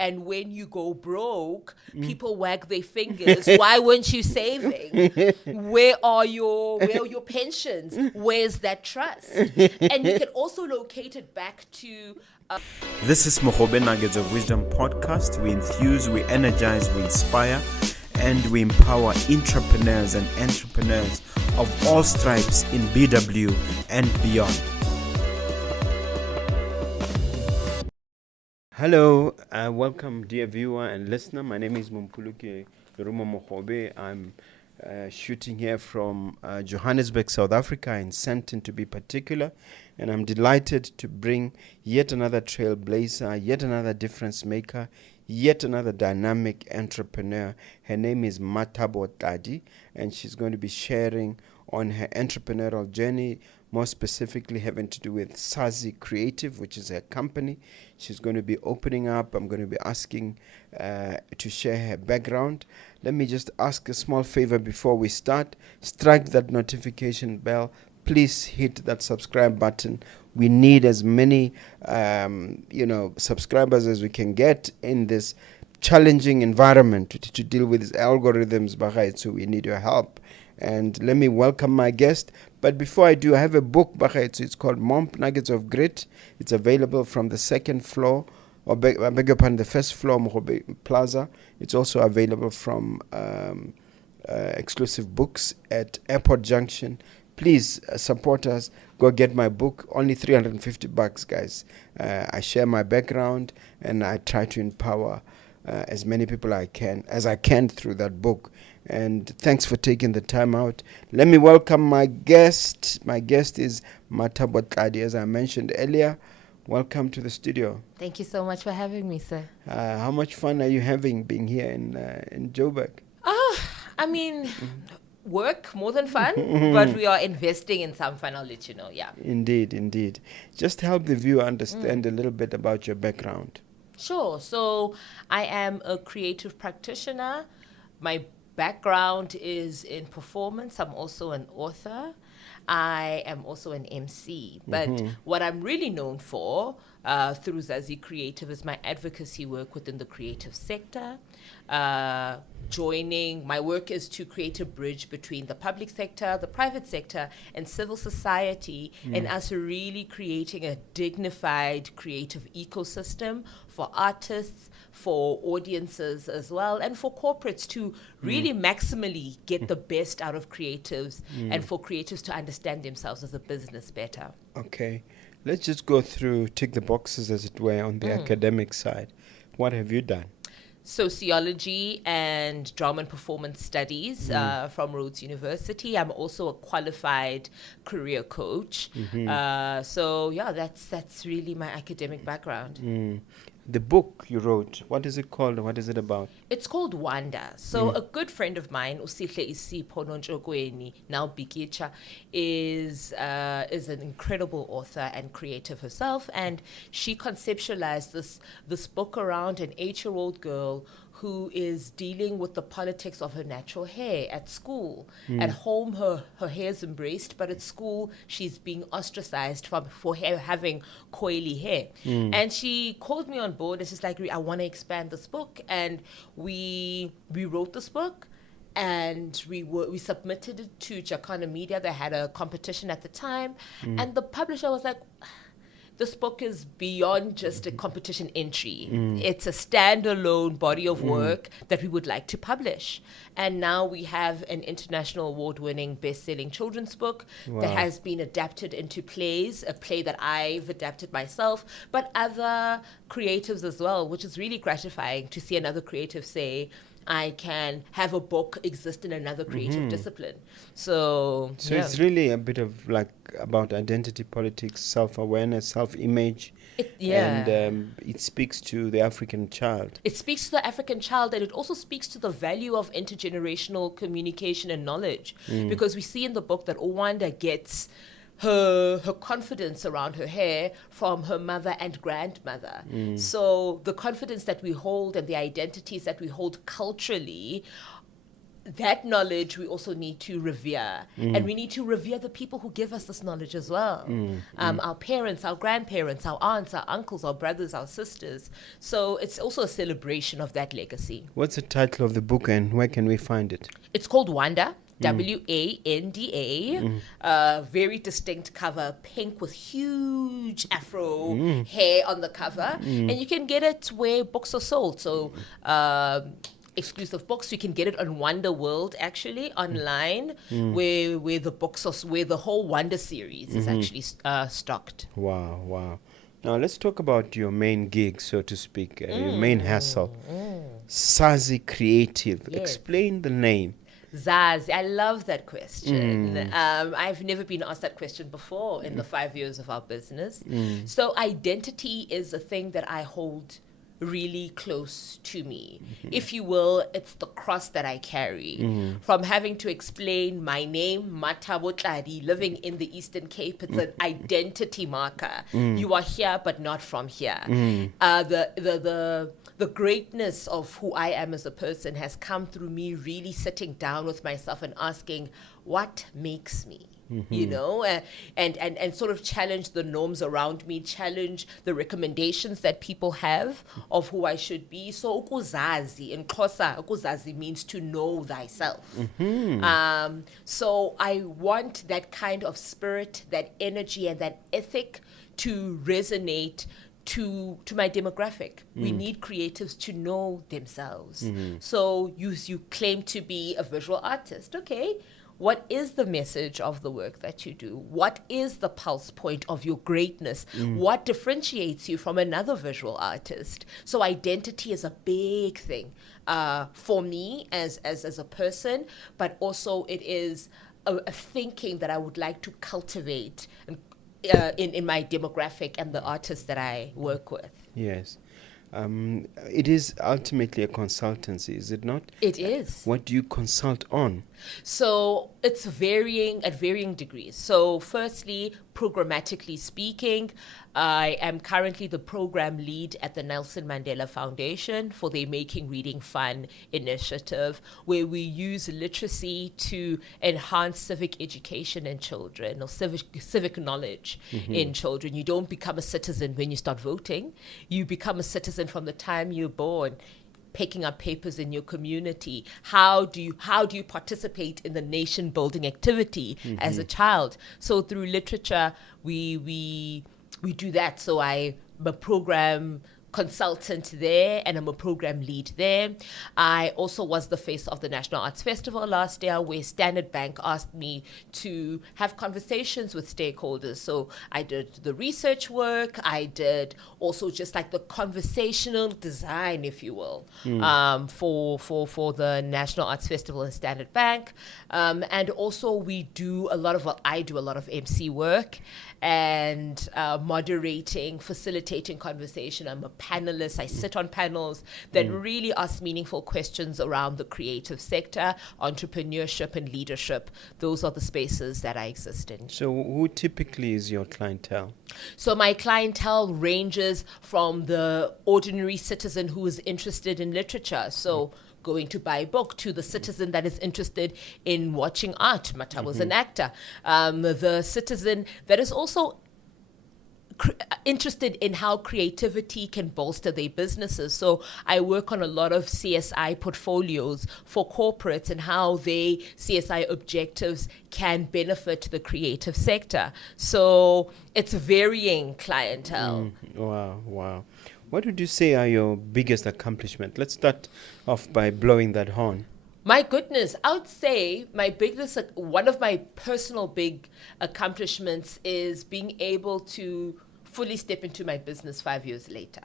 And when you go broke, people wag their fingers. Why weren't you saving? Where are your pensions? Where's that trust? And you can also locate it back to... This is Mogobe Nuggets of Wisdom podcast. We enthuse, we energize, we inspire, and we empower entrepreneurs and entrepreneurs of all stripes in BW and beyond. Hello, welcome dear viewer and listener. My name is Mompoloki Lerumo Mogobe. I'm shooting here from Johannesburg, South Africa, in Sandton to be particular. And I'm delighted to bring yet another trailblazer, yet another difference maker, yet another dynamic entrepreneur. Her name is Mathabo Thali, and she's going to be sharing on her entrepreneurial journey, more specifically having to do with Sazi Creative, which is her company. She's going to be opening up. I'm going to be asking to share her background. Let me just ask a small favor before we start. Strike that notification bell. Please hit that subscribe button. We need as many, subscribers as we can get in this challenging environment to deal with these algorithms, so we need your help. And let me welcome my guest. But before I do, I have a book, it's called Nuggets of Grit. It's available from the second floor, or the first floor, Mogobe Plaza. It's also available from Exclusive Books at Airport Junction. Please support us. Go get my book. Only $350, guys. I share my background and I try to empower as many people as I can through that book. And thanks for taking the time out. Let me welcome my guest. My guest is Mathabo Thali, as I mentioned earlier. Welcome to the studio. Thank you so much for having me, sir. How much fun are you having being here in Joburg? Work more than fun, but we are investing in some fun. I'll let you know. Yeah. Indeed. Just help the viewer understand a little bit about your background. Sure. So I am a creative practitioner. My background is in performance. I'm also an author. I am also an MC. But what I'm really known for through Zazi Creative is my advocacy work within the creative sector. My work is to create a bridge between the public sector, the private sector, and civil society, and us really creating a dignified creative ecosystem for artists, for audiences as well, and for corporates to really maximally get the best out of creatives and for creatives to understand themselves as a business better. Okay. Let's just go through, tick the boxes as it were on the academic side. What have you done? Sociology and drama and performance studies from Rhodes University. I'm also a qualified career coach. That's really my academic background. The book you wrote, what is it called? What is it about? It's called Wanda. So a good friend of mine, Usihle Isipho Nonjogweni, now Bikicha, is an incredible author and creative herself, and she conceptualized this book around an 8-year-old girl who is dealing with the politics of her natural hair at school. At home, her hair is embraced, but at school, she's being ostracized for having coily hair. And she called me on board and she's like, I want to expand this book. And we wrote this book. And we submitted it to Jacana Media. They had a competition at the time. And the publisher was like, this book is beyond just a competition entry. It's a standalone body of work that we would like to publish. And now we have an international award-winning best-selling children's book that has been adapted into plays, a play that I've adapted myself, but other creatives as well, which is really gratifying to see another creative say, I can have a book exist in another creative discipline. So it's really a bit of about identity politics, self-awareness, self-image. And it speaks to the African child. It speaks to the African child, and it also speaks to the value of intergenerational communication and knowledge. Because we see in the book that Owanda gets her confidence around her hair from her mother and grandmother. So the confidence that we hold and the identities that we hold culturally, that knowledge we also need to revere, and we need to revere the people who give us this knowledge as well. Our parents, our grandparents, our aunts, our uncles, our brothers, our sisters. So it's also a celebration of that legacy. What's the title of the book and where can we find it? It's called Wanda. Wanda, very distinct cover, pink with huge afro hair on the cover, and you can get it where books are sold. So exclusive books, you can get it on Wonder World actually online, where the books are, where the whole Wonder series is actually stocked. Wow. Now let's talk about your main gig, so to speak, your main hustle. Sazi Creative. Yes. Explain the name. Zazi, I love that question. I've never been asked that question before in the 5 years of our business. So identity is a thing that I hold really close to me. If you will, it's the cross that I carry. From having to explain my name, Mathabo Thali, living in the Eastern Cape, it's an identity marker. You are here, but not from here. The greatness of who I am as a person has come through me really sitting down with myself and asking, what makes me? You know, and sort of challenge the norms around me, challenge the recommendations that people have of who I should be. So ukuzazi in Xhosa, ukuzazi means to know thyself. So I want that kind of spirit, that energy, and that ethic to resonate to my demographic. We need creatives to know themselves. So you claim to be a visual artist. Okay. What is the message of the work that you do? What is the pulse point of your greatness? What differentiates you from another visual artist? So identity is a big thing for me as a person, but also it is a thinking that I would like to cultivate in my demographic and the artists that I work with. Yes. It is ultimately a consultancy, is it not? It is. What do you consult on? So it's varying at varying degrees. So firstly, programmatically speaking, I am currently the program lead at the Nelson Mandela Foundation for their Making Reading Fun initiative, where we use literacy to enhance civic education in children, or civic knowledge in children. You don't become a citizen when you start voting. You become a citizen from the time you're born, picking up papers in your community. How do you participate in the nation building activity as a child? So through literature, we do that. So I'm a program consultant there, and I'm a program lead there. I also was the face of the National Arts Festival last year, where Standard Bank asked me to have conversations with stakeholders. So I did the research work. I did also just like the conversational design, if you will, for the National Arts Festival in Standard Bank. And also I do a lot of MC work and moderating, facilitating conversation. I'm a panelist. I sit on panels that really ask meaningful questions around the creative sector, entrepreneurship, and leadership. Those are the spaces that I exist in. So who typically is your clientele? So my clientele ranges from the ordinary citizen who is interested in literature. So going to buy a book, to the citizen that is interested in watching art. Mathabo's an actor. The citizen that is also interested in how creativity can bolster their businesses. So I work on a lot of CSI portfolios for corporates and how their CSI objectives can benefit the creative sector. So it's varying clientele. Wow. What would you say are your biggest accomplishments? Let's start off by blowing that horn. My goodness, I would say one of my personal big accomplishments is being able to fully step into my business 5 years later.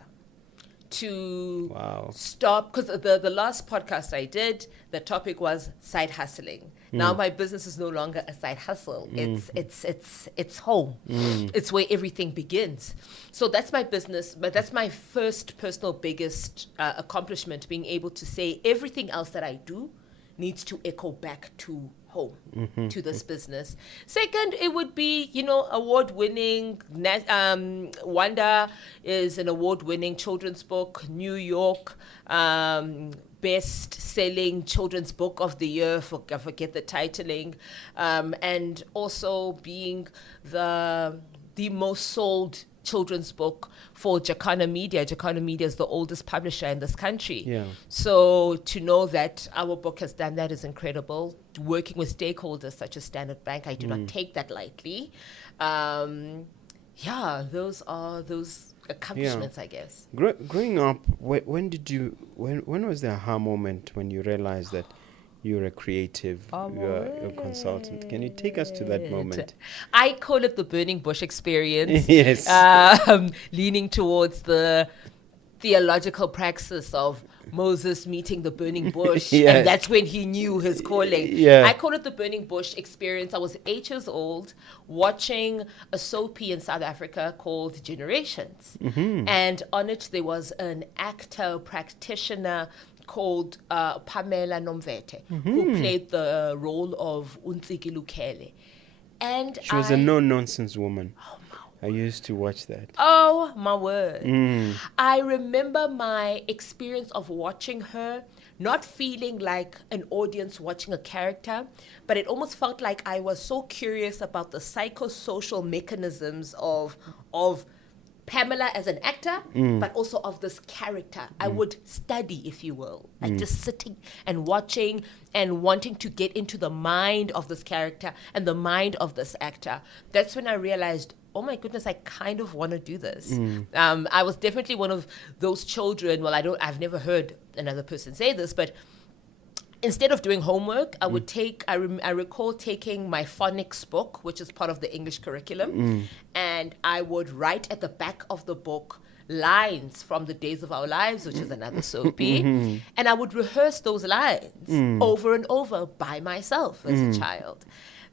To stop, because the last podcast I did, the topic was side hustling. Now my business is no longer a side hustle. It's home. It's where everything begins. So that's my business, but that's my first personal biggest accomplishment, being able to say everything else that I do needs to echo back to home, to this business. Second, it would be, you know, award-winning. Wanda is an award-winning children's book. New York, best-selling children's book of the year. I forget the titling, and also being the most sold children's book for Jacana Media. Jacana Media is the oldest publisher in this country. Yeah. So to know that our book has done that is incredible. Working with stakeholders such as Standard Bank, I do not take that lightly. Those are those accomplishments, I guess. Growing up, when was the aha moment when you realized that you're a creative, you're a consultant? Can you take us to that moment? I call it the burning bush experience. Yes. Leaning towards the theological praxis of Moses meeting the burning bush. Yes. And that's when he knew his calling. Yeah. I call it the burning bush experience. I was 8 years old watching a soapie in South Africa called Generations. And on it there was an actor practitioner called Pamela Nomvete, who played the role of Untiki Lukele. And She was a no-nonsense woman. I used to watch that. Oh, my word. I remember my experience of watching her, not feeling like an audience watching a character, but it almost felt like I was so curious about the psychosocial mechanisms of Pamela as an actor, but also of this character. I would study, if you will, like just sitting and watching and wanting to get into the mind of this character and the mind of this actor. That's when I realized, oh my goodness, I kind of want to do this. I was definitely one of those children. Well, I've never heard another person say this, but instead of doing homework, I would I recall taking my phonics book, which is part of the English curriculum, and I would write at the back of the book lines from The Days of Our Lives, which is another soapie, and I would rehearse those lines over and over by myself as a child.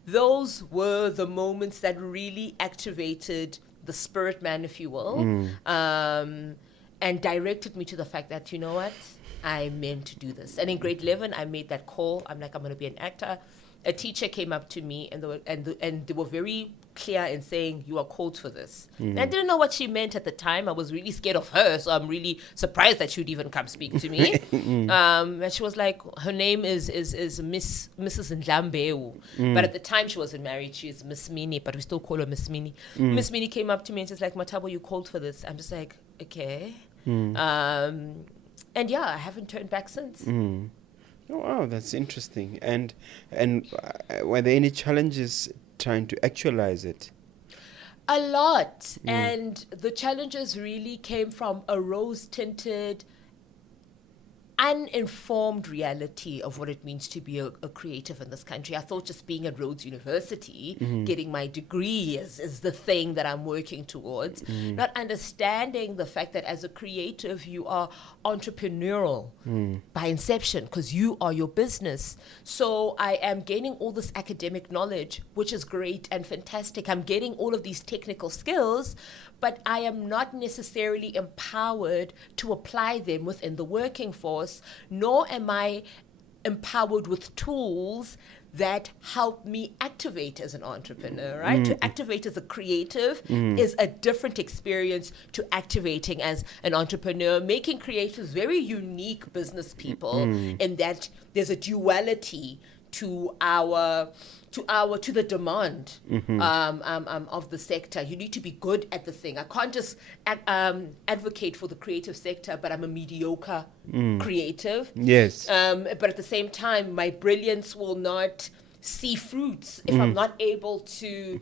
Those were the moments that really activated the spirit man, if you will, and directed me to the fact that, you know what, I meant to do this. And in grade 11, I made that call. I'm like, I'm going to be an actor. A teacher came up to me and they were very clear in saying, you are called for this. And I didn't know what she meant at the time. I was really scared of her, so I'm really surprised that she would even come speak to me. And she was like, her name is Mrs. Ndlambeu. But at the time she wasn't married. She's Miss Mini, but we still call her Miss Mini. Miss Mini came up to me and she's like, Mathabo, you called for this. I'm just like, okay. And yeah, I haven't turned back since. Oh, wow, that's interesting. And were there any challenges trying to actualize it? A lot. And the challenges really came from a rose-tinted, uninformed reality of what it means to be a creative in this country. I thought just being at Rhodes University, getting my degree is the thing that I'm working towards. Not understanding the fact that as a creative, you are entrepreneurial by inception because you are your business. So I am gaining all this academic knowledge, which is great and fantastic. I'm getting all of these technical skills, but I am not necessarily empowered to apply them within the working force, nor am I empowered with tools that help me activate as an entrepreneur, right? To activate as a creative is a different experience to activating as an entrepreneur, making creatives very unique business people in that there's a duality to the demand of the sector. You need to be good at the thing. I can't just advocate for the creative sector, but I'm a mediocre creative. Yes. But at the same time, my brilliance will not see fruits if I'm not able to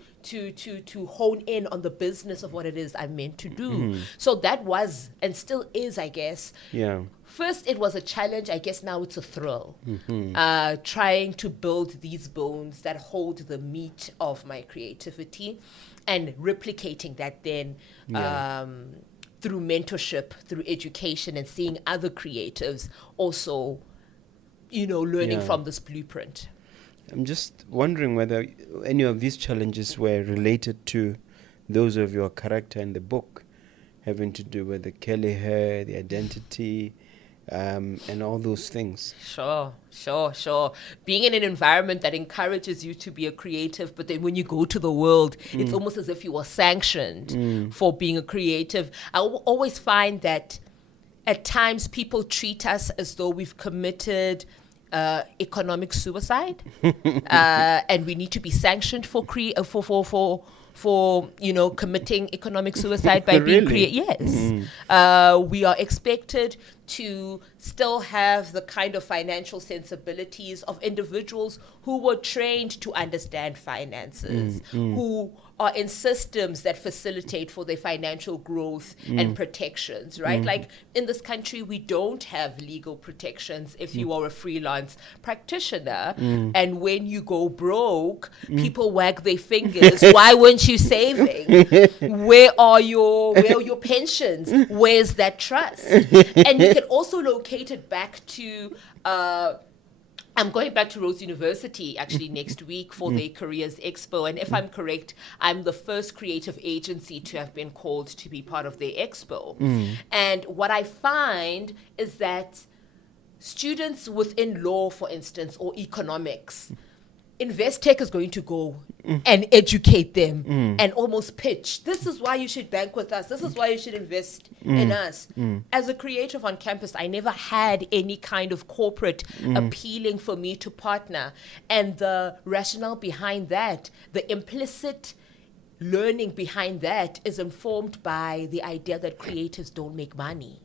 hone in on the business of what it is I'm meant to do. So that was and still is, I guess. Yeah. First, it was a challenge. I guess now it's a thrill. Trying to build these bones that hold the meat of my creativity and replicating that then through mentorship, through education, and seeing other creatives also, learning from this blueprint. I'm just wondering whether any of these challenges were related to those of your character in the book, having to do with the curly hair, the identity, and all those things. Sure. Being in an environment that encourages you to be a creative, but then when you go to the world, it's almost as if you are sanctioned for being a creative. I always find that at times people treat us as though we've committed economic suicide, and we need to be sanctioned for committing economic suicide by being creative. Yes. We are expected to still have the kind of financial sensibilities of individuals who were trained to understand finances, who are in systems that facilitate for their financial growth and protections, right? Like in this country, we don't have legal protections if you are a freelance practitioner. And when you go broke, people wag their fingers. Why weren't you saving? Where are your pensions? Where's that trust? And you can also locate it back to I'm going back to Rhodes University actually next week for their Careers Expo. And if I'm correct, I'm the first creative agency to have been called to be part of their expo. And what I find is that students within law, for instance, or economics, Investec is going to go and educate them and almost pitch. This is why you should bank with us. This is why you should invest in us. As a creative on campus, I never had any kind of corporate appealing for me to partner. And the rationale behind that, the implicit learning behind that is informed by the idea that creatives don't make money.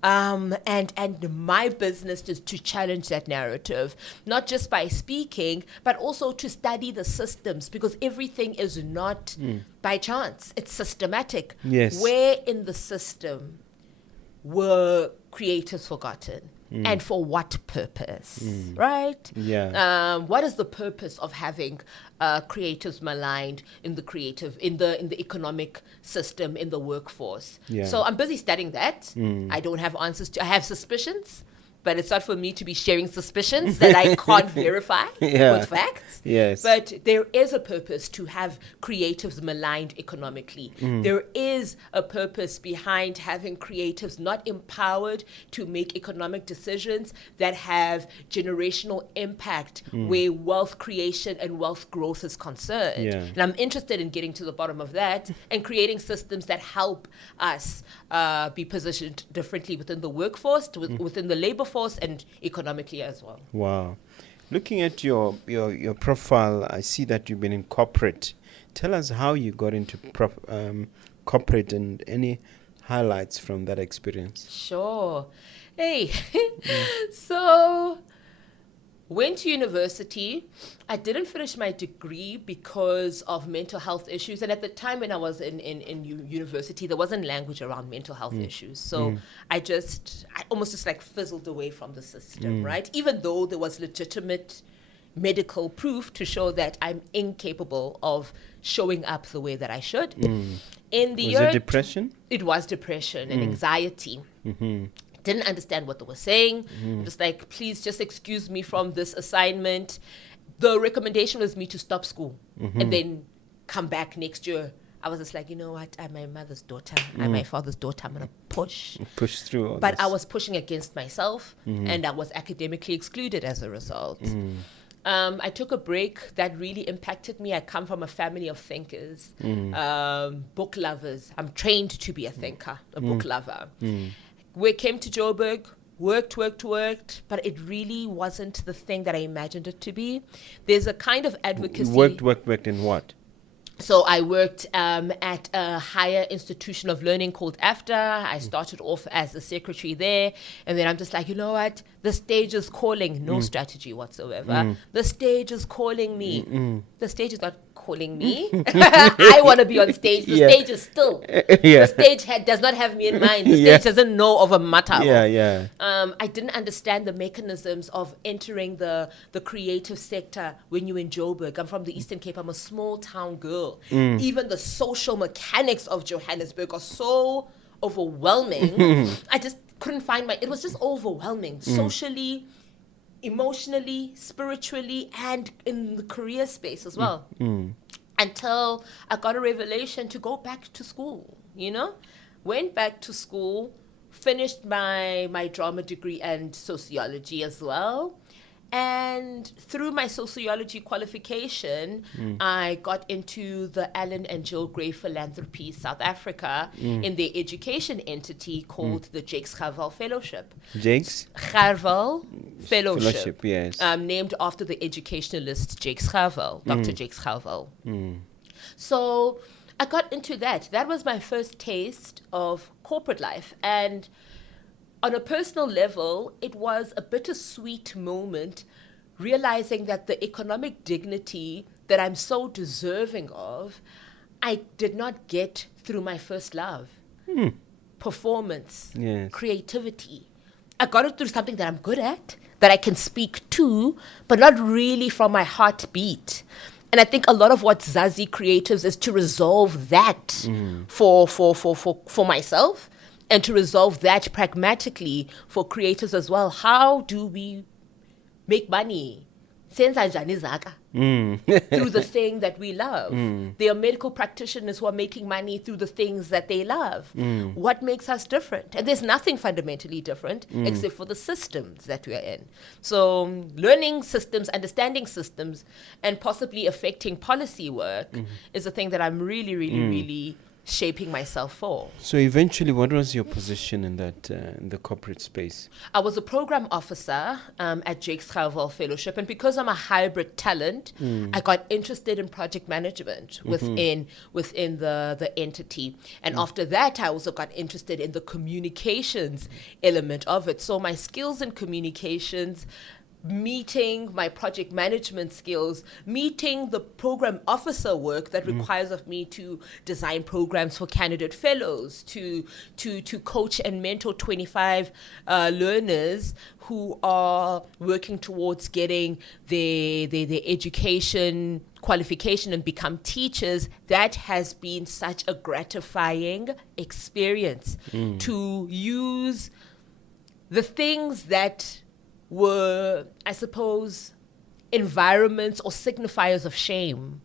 And my business is to challenge that narrative, not just by speaking, but also to study the systems, because everything is not by chance. It's systematic. Yes. Where in the system were creators forgotten? And for what purpose, right? Yeah. What is the purpose of having creatives maligned in the economic system, in the workforce? Yeah. So I'm busy studying that. I don't have answers to. I have suspicions, but it's not for me to be sharing suspicions that I can't verify with facts. Yes. But there is a purpose to have creatives maligned economically. There is a purpose behind having creatives not empowered to make economic decisions that have generational impact where wealth creation and wealth growth is concerned. Yeah. And I'm interested in getting to the bottom of that and creating systems that help us be positioned differently within the workforce, within the labor force, and economically as well. Wow. Looking at your profile, I see that you've been in corporate. Tell us how you got into corporate and any highlights from that experience. Sure. Hey, so went to university. I didn't finish my degree because of mental health issues. And at the time when I was in university, there wasn't language around mental health issues. So I almost just like fizzled away from the system, right? Even though there was legitimate medical proof to show that I'm incapable of showing up the way that I should. In the Was it depression? It was depression and anxiety. Didn't understand what they were saying. Just like, please just excuse me from this assignment. The recommendation was me to stop school and then come back next year. I was just like, you know what? I'm my mother's daughter. I'm my father's daughter. I'm going to push through all But this. I was pushing against myself and I was academically excluded as a result. I took a break that really impacted me. I come from a family of thinkers, book lovers. I'm trained to be a thinker, a book lover. We came to Joburg, worked, but it really wasn't the thing that I imagined it to be. There's a kind of advocacy. Worked in what? So I worked at a higher institution of learning called AFTA. I started off as a secretary there. And then I'm just like, you know what? The stage is calling. No strategy whatsoever. The stage is calling me. The stage is not calling me. I want to be on stage. The stage is still. The stage does not have me in mind. The stage doesn't know of a Mathabo. I didn't understand the mechanisms of entering the creative sector when you're in Joburg. I'm from the Eastern Cape. I'm a small town girl. Even the social mechanics of Johannesburg are so overwhelming. I just couldn't find it was just overwhelming socially, emotionally, spiritually, and in the career space as well. Until I got a revelation to go back to school, Went back to school, finished my drama degree and sociology as well. And through my sociology qualification, I got into the Alan and Jill Gray Philanthropy South Africa in their education entity called the Jakes Gerwel Fellowship. Jakes? Gerwel Fellowship. Yes. Named after the educationalist Jakes Gerwel, Dr. Jakes Gerwel. So I got into that. That was my first taste of corporate life. And on a personal level, it was a bittersweet moment realizing that the economic dignity that I'm so deserving of, I did not get through my first love. Performance, creativity. I got it through something that I'm good at, that I can speak to, but not really from my heartbeat. And I think a lot of what Zazi Creations is to resolve that for myself, and to resolve that pragmatically for creators as well. How do we make money? Through the thing that we love. There are medical practitioners who are making money through the things that they love. What makes us different? And there's nothing fundamentally different except for the systems that we are in. So learning systems, understanding systems, and possibly affecting policy work is a thing that I'm really shaping myself for. So eventually, what was your position in that in the corporate space? I was a program officer at Jakes Gerwel Fellowship, and because I'm a hybrid talent, I got interested in project management within the entity. And after that, I also got interested in the communications element of it. So my skills in communications, meeting my project management skills, meeting the program officer work that requires of me to design programs for candidate fellows, to coach and mentor 25 learners who are working towards getting their education qualification and become teachers. That has been such a gratifying experience to use the things that were, I suppose, environments or signifiers of shame.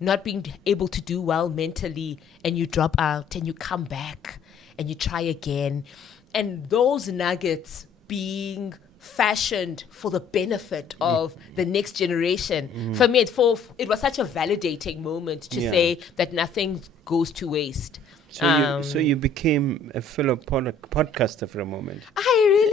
Not being able to do well mentally, and you drop out and you come back and you try again. And those nuggets being fashioned for the benefit of the next generation. For me, it was such a validating moment to say that nothing goes to waste. So you became a fellow podcaster for a moment. I really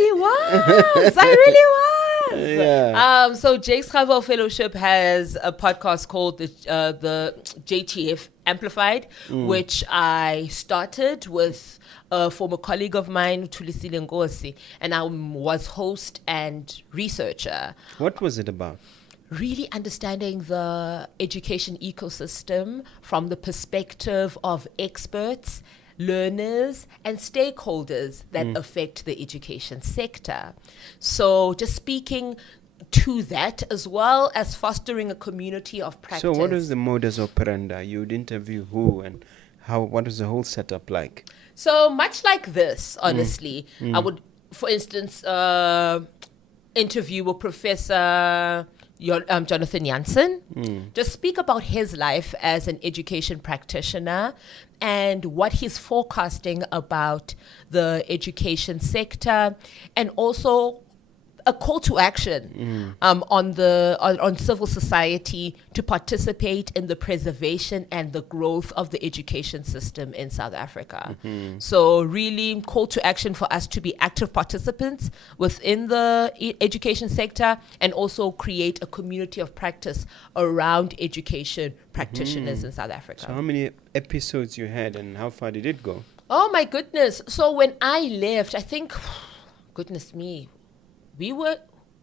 was. So Jakes Gerwel Fellowship has a podcast called the JTF Amplified, which I started with a former colleague of mine, Tulisile Ngosi, and I was host and researcher. What was it about? Really understanding the education ecosystem from the perspective of experts, learners, and stakeholders that affect the education sector. So just speaking to that, as well as fostering a community of practice. So what is the modus operandi? You'd interview who and how? What is the whole setup like? So much like this, honestly. I would, for instance, interview a professor, Jonathan Jansen, just speak about his life as an education practitioner and what he's forecasting about the education sector, and also a call to action on civil society to participate in the preservation and the growth of the education system in South Africa. So really call to action for us to be active participants within the education sector, and also create a community of practice around education practitioners in South Africa. So how many episodes you had, and how far did it go? Oh my goodness. So when I left, I think, goodness me, we were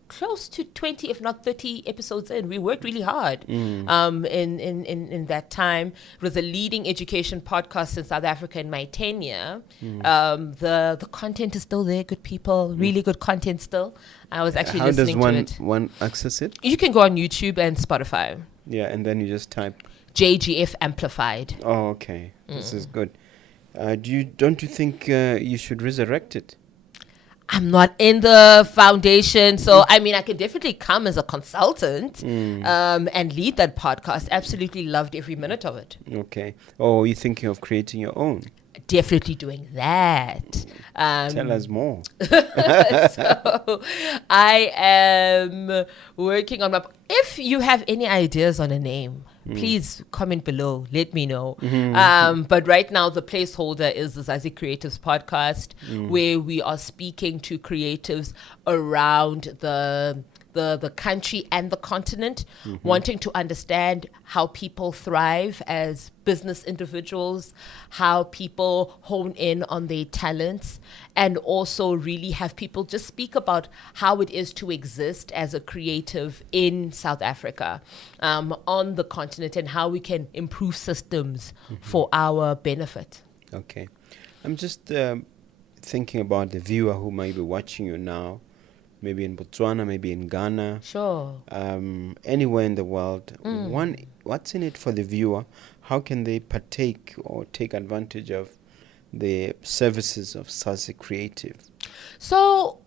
close to 20, if not 30 episodes in. We worked really hard in that time. It was a leading education podcast in South Africa in my tenure. The content is still there, good people, really good content still. I was actually listening to it. How does one access it? You can go on YouTube and Spotify. Yeah, and then you just type JGF Amplified. Oh, okay. This is good. Don't you think you should resurrect it? I'm not in the foundation, so I mean, I could definitely come as a consultant and lead that podcast. Absolutely loved every minute of it. Okay. Oh, you're thinking of creating your own? definitely doing that. Tell us more. So I am working on my... If you have any ideas on a name, please comment below. Let me know. But right now, the placeholder is the Sazi Creatives podcast, where we are speaking to creatives around the country and the continent, wanting to understand how people thrive as business individuals, how people hone in on their talents, and also really have people just speak about how it is to exist as a creative in South Africa, on the continent, and how we can improve systems for our benefit. Okay. I'm just thinking about the viewer who might be watching you now, maybe in Botswana, maybe in Ghana. Sure. Anywhere in the world. What's in it for the viewer? How can they partake or take advantage of the services of Sazi Creative? So,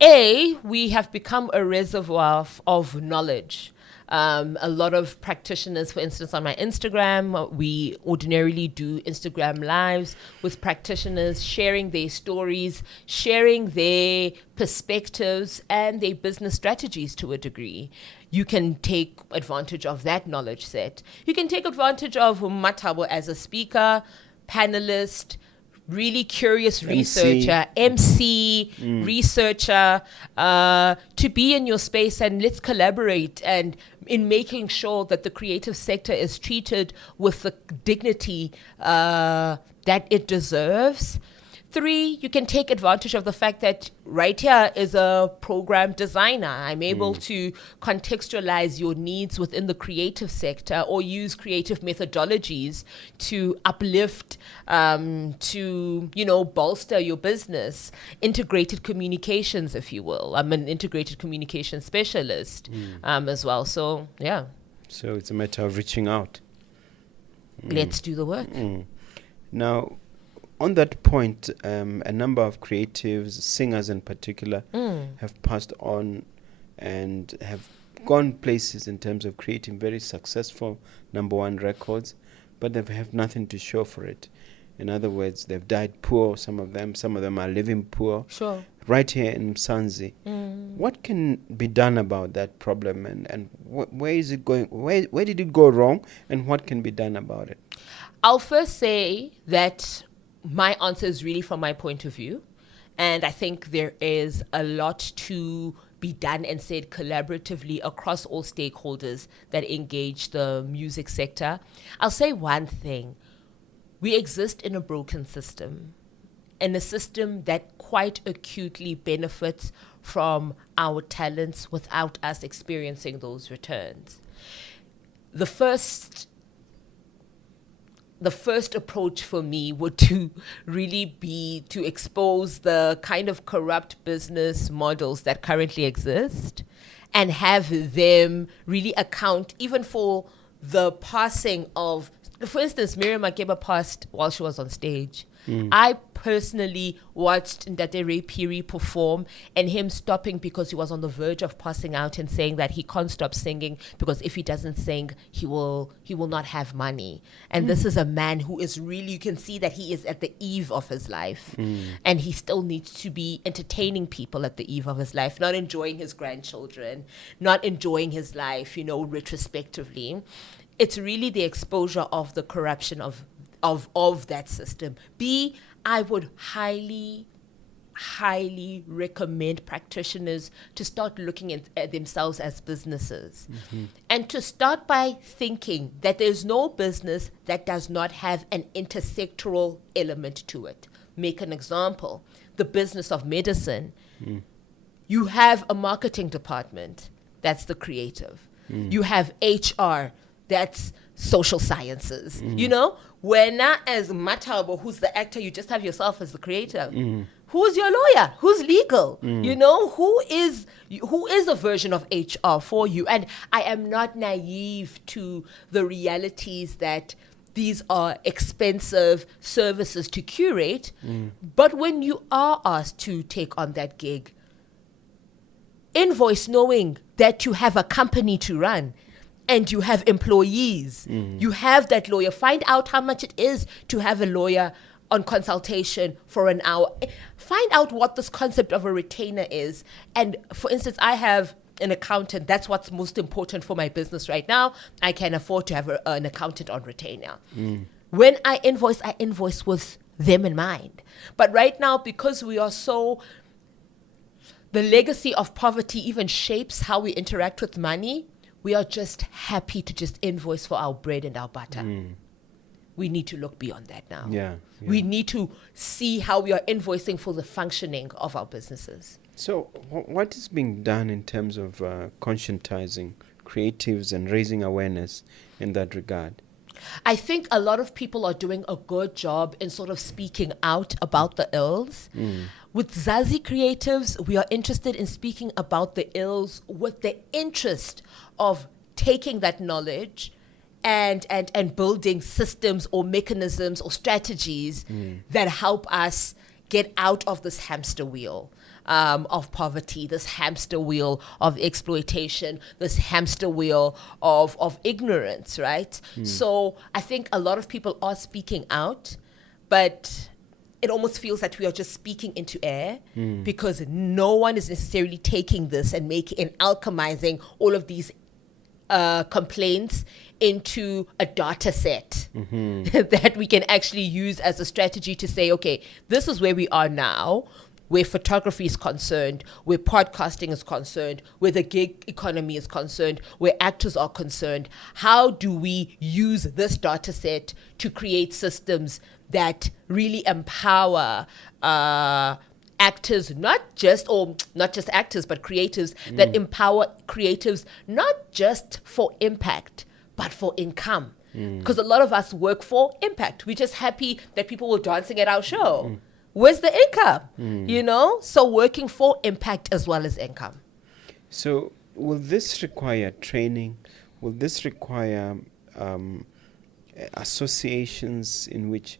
we have become a reservoir of knowledge. A lot of practitioners, for instance, on my Instagram, we ordinarily do Instagram lives with practitioners sharing their stories, sharing their perspectives and their business strategies to a degree. You can take advantage of that knowledge set. You can take advantage of Mathabo as a speaker, panelist, really curious researcher, MC, researcher, to be in your space, and let's collaborate and in making sure that the creative sector is treated with the dignity that it deserves. 3, you can take advantage of the fact that right here is a program designer. I'm able to contextualize your needs within the creative sector, or use creative methodologies to uplift, to, bolster your business. Integrated communications, if you will. I'm an integrated communication specialist as well. So, yeah. So it's a matter of reaching out. Let's do the work. Now, on that point, a number of creatives, singers in particular, have passed on and have gone places in terms of creating very successful #1 records, but they have nothing to show for it. In other words, they've died poor, some of them are living poor. Sure. Right here in Msanzi. What can be done about that problem, and where is it going? Where did it go wrong, and what can be done about it? I'll first say that my answer is really from my point of view. And I think there is a lot to be done and said collaboratively across all stakeholders that engage the music sector. I'll say one thing. We exist in a broken system, and a system that quite acutely benefits from our talents without us experiencing those returns. The first approach for me would to really be to expose the kind of corrupt business models that currently exist, and have them really account even for the passing of, for instance, Miriam Makeba passed while she was on stage. I personally watched Ndate Ray Phiri perform, and him stopping because he was on the verge of passing out, and saying that he can't stop singing because if he doesn't sing, he will not have money. And this is a man who is really, you can see that he is at the eve of his life, and he still needs to be entertaining people at the eve of his life, not enjoying his grandchildren, not enjoying his life, retrospectively. It's really the exposure of the corruption of that system. I would highly recommend practitioners to start looking at themselves as businesses, and to start by thinking that there's no business that does not have an intersectoral element to it. Make an example. The business of medicine. You have a marketing department. That's the creative. You have HR. That's social sciences. When as Mathabo, who's the actor, you just have yourself as the creator. Who's your lawyer? Who's legal? Who is a version of HR for you? And I am not naive to the realities that these are expensive services to curate. But when you are asked to take on that gig, invoice knowing that you have a company to run, and you have employees. You have that lawyer. Find out how much it is to have a lawyer on consultation for an hour. Find out what this concept of a retainer is. And for instance, I have an accountant. That's what's most important for my business right now. I can afford to have an accountant on retainer. When I invoice with them in mind. But right now, because we are so, the legacy of poverty even shapes how we interact with money, we are just happy to just invoice for our bread and our butter. We need to look beyond that now. Yeah. We need to see how we are invoicing for the functioning of our businesses. So what is being done in terms of conscientizing creatives and raising awareness in that regard? I think a lot of people are doing a good job in sort of speaking out about the ills. With Zazi Creatives, we are interested in speaking about the ills with the interest of taking that knowledge and building systems or mechanisms or strategies that help us get out of this hamster wheel of poverty, this hamster wheel of exploitation, this hamster wheel of ignorance, right? So I think a lot of people are speaking out, but it almost feels that we are just speaking into air because no one is necessarily taking this and alchemizing all of these complaints into a data set that we can actually use as a strategy to say, okay, this is where we are now, where photography is concerned, where podcasting is concerned, where the gig economy is concerned, where actors are concerned. How do we use this data set to create systems that really empower actors, not just actors, but creatives, that empower creatives, not just for impact, but for income. Because a lot of us work for impact. We're just happy that people were dancing at our show. Where's the income? You know? So working for impact as well as income. So will this require training? Will this require associations in which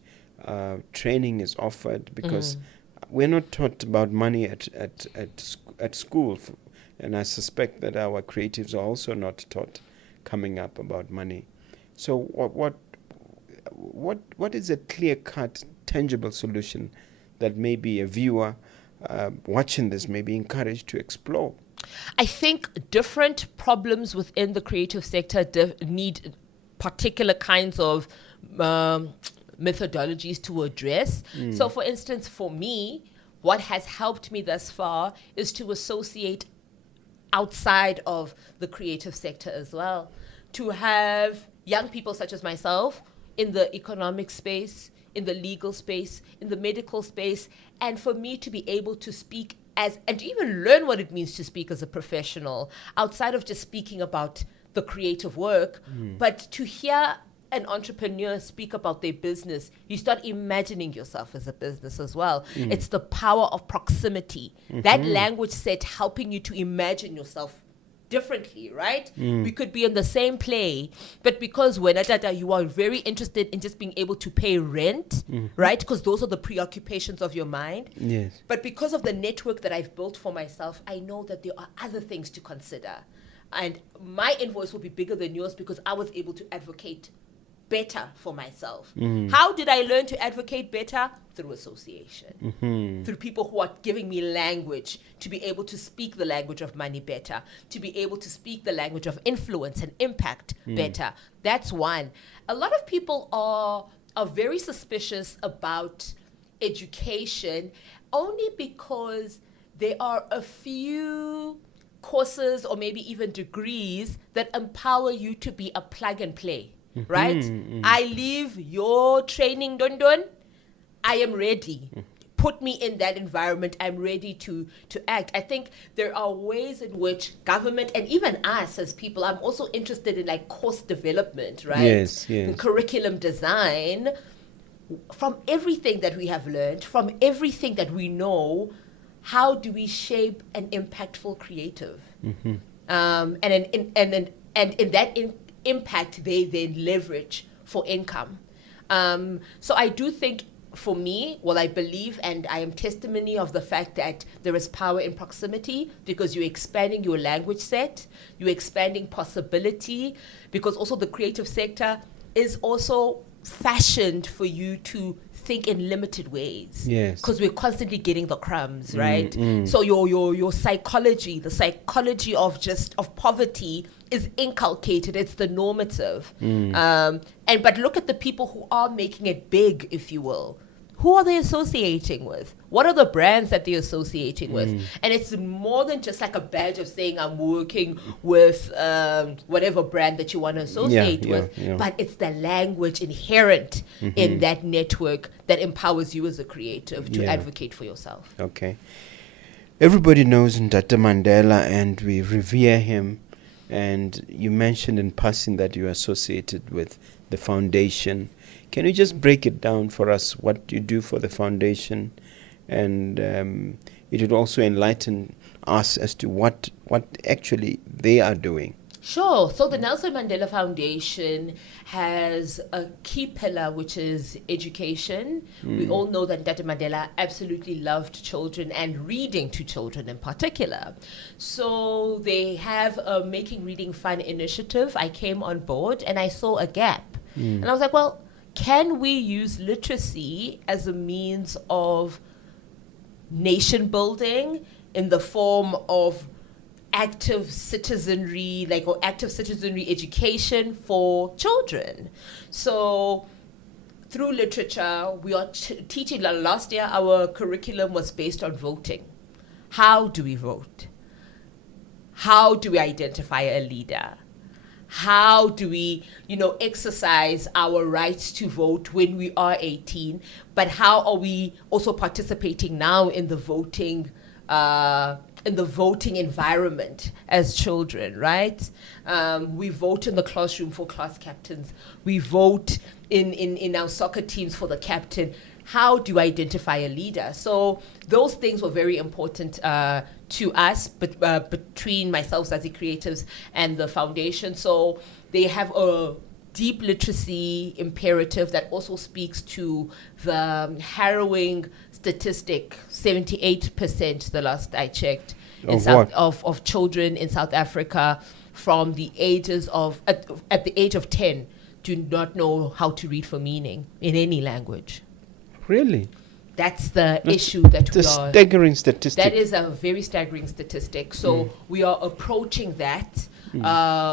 training is offered? Because we're not taught about money at school, and I suspect that our creatives are also not taught coming up about money. So what is a clear-cut, tangible solution that maybe a viewer watching this may be encouraged to explore? I think different problems within the creative sector need particular kinds of methodologies to address. So for instance, for me, what has helped me thus far is to associate outside of the creative sector as well, to have young people such as myself in the economic space, in the legal space, in the medical space, and for me to be able to speak and to even learn what it means to speak as a professional, outside of just speaking about the creative work, but to hear an entrepreneur speak about their business, you start imagining yourself as a business as well. It's the power of proximity. That language set helping you to imagine yourself differently, right? We could be in the same play, but because when you are very interested in just being able to pay rent, right? Because those are the preoccupations of your mind. Yes. But because of the network that I've built for myself, I know that there are other things to consider. And my invoice will be bigger than yours because I was able to advocate better for myself. How did I learn to advocate better? Through association, through people who are giving me language to be able to speak the language of money better, to be able to speak the language of influence and impact better. That's one. A lot of people are very suspicious about education only because there are a few courses or maybe even degrees that empower you to be a plug and play. Right? I leave your training done. I am ready. Put me in that environment. I'm ready to act. I think there are ways in which government and even us as people, I'm also interested in like course development, right? Yes. And curriculum design. From everything that we have learned, from everything that we know, how do we shape an impactful creative? And in that impact they then leverage for income. So I do think for me, I believe and I am testimony of the fact that there is power in proximity because you're expanding your language set, you're expanding possibility, because also the creative sector is also fashioned for you to think in limited ways. Yes. Because we're constantly getting the crumbs, right? So your psychology, the psychology of poverty is inculcated. It's the normative. But look at the people who are making it big, if you will. Who are they associating with? What are the brands that they're associating with? And it's more than just like a badge of saying I'm working with whatever brand that you want to associate with, but it's the language inherent in that network that empowers you as a creative to advocate for yourself. Okay. Everybody knows Ndata Mandela and we revere him. And you mentioned in passing that you're associated with the foundation. Can you just break it down for us, what you do for the foundation? And it would also enlighten us as to what actually they are doing. Sure. So the Nelson Mandela Foundation has a key pillar, which is education. We all know that Ndata Mandela absolutely loved children and reading to children in particular. So they have a Making Reading Fun initiative. I came on board and I saw a gap. And I was like, well, can we use literacy as a means of nation building in the form of active citizenry, or active citizenry education for children? So through literature, we are teaching. Last year, our curriculum was based on voting. How do we vote? How do we identify a leader? How do we, exercise our rights to vote when we are 18? But how are we also participating now in the voting environment as children, right? We vote in the classroom for class captains. We vote in our soccer teams for the captain. How do you identify a leader? So those things were very important to us, but between myself, Sazi Creatives, and the foundation. So they have a deep literacy imperative that also speaks to the harrowing statistic, 78%, the last I checked, of children in South Africa from the ages of, at the age of 10, do not know how to read for meaning in any language. Really? That's the issue that we are. Staggering statistic. That is a very staggering statistic. So we are approaching that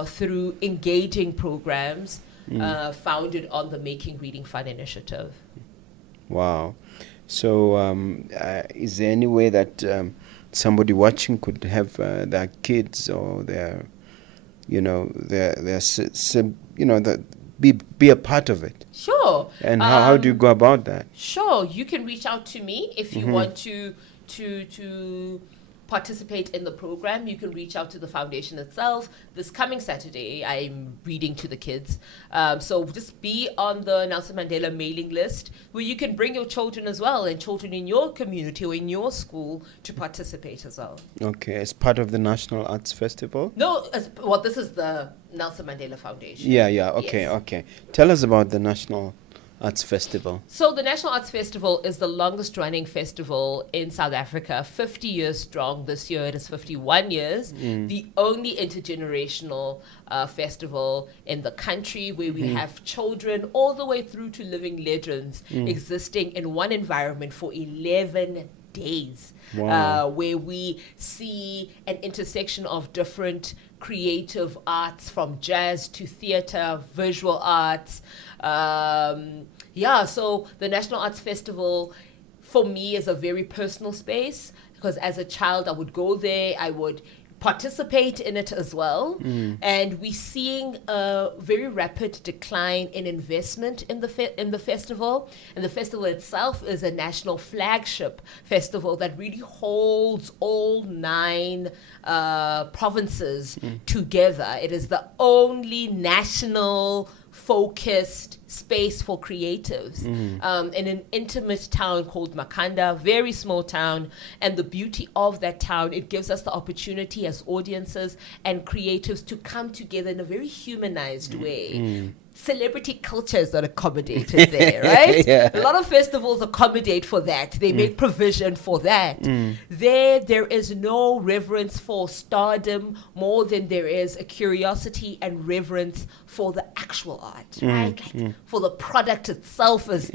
through engaging programs founded on the Making Reading Fun initiative. Wow. So is there any way that somebody watching could have their kids or their be a part of it? Sure. And how do you go about that? Sure. You can reach out to me if you want to participate in the program. You can reach out to the foundation itself. This coming Saturday, I'm reading to the kids. So just be on the Nelson Mandela mailing list where you can bring your children as well and children in your community or in your school to participate as well. Okay. As part of the National Arts Festival? No, this is the Nelson Mandela Foundation. Yeah. Okay, yes. Okay. Tell us about the National Arts Festival. So the National Arts Festival is the longest running festival in South Africa, 50 years strong. This year it is 51 years. The only intergenerational festival in the country where we have children all the way through to living legends existing in one environment for 11 days. Wow. Where we see an intersection of different creative arts, from jazz to theater, visual arts. So the National Arts Festival for me is a very personal space, because as a child I would go there, I would participate in it as well. And we're seeing a very rapid decline in investment in the festival. And the festival itself is a national flagship festival that really holds all 9 provinces together. It is the only national focused space for creatives in an intimate town called Makanda, very small town. And the beauty of that town, it gives us the opportunity as audiences and creatives to come together in a very humanized way celebrity culture is not accommodated there, right? Yeah. A lot of festivals accommodate for that. They make provision for that. There is no reverence for stardom more than there is a curiosity and reverence for the actual art, right? Like for the product itself is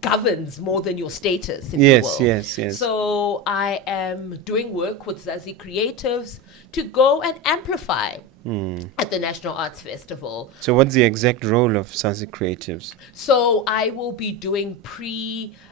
governs more than your status, if you will. Yes. So I am doing work with Zazi Creatives to go and amplify at the National Arts Festival. So what's the exact role of Sazi Creatives? So I will be doing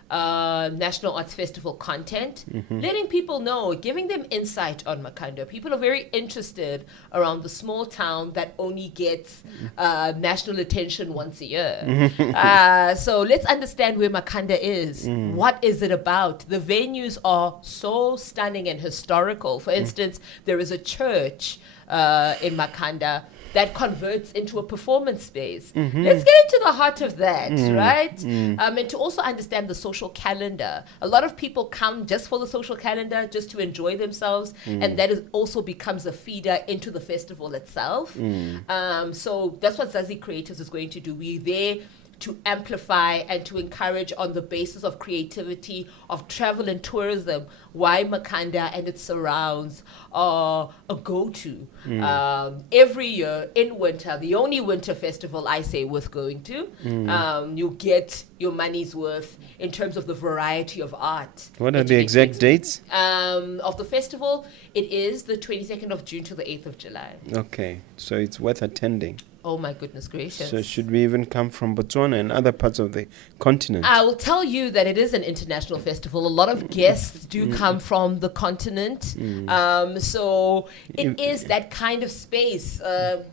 National Arts Festival content, letting people know, giving them insight on Makhanda. People are very interested around the small town that only gets national attention once a year. So let's understand where Makhanda is. What is it about? The venues are so stunning and historical. For instance, there is a church in Makhanda that converts into a performance space. Let's get into the heart of that, right? And to also understand the social calendar. A lot of people come just for the social calendar, just to enjoy themselves, and that also becomes a feeder into the festival itself. So that's what Zazi Creatives is going to do. We're there to amplify and to encourage on the basis of creativity, of travel and tourism, why Makhanda and its surrounds are a go-to. Every year in winter, the only winter festival I say worth going to, you get your money's worth in terms of the variety of art. What are the exact dates? Of the festival, it is the 22nd of June to the 8th of July. Okay, so it's worth attending. Oh my goodness gracious. So should we even come from Botswana and other parts of the continent? I will tell you that it is an international festival. A lot of guests do come from the continent. So it is that kind of space, a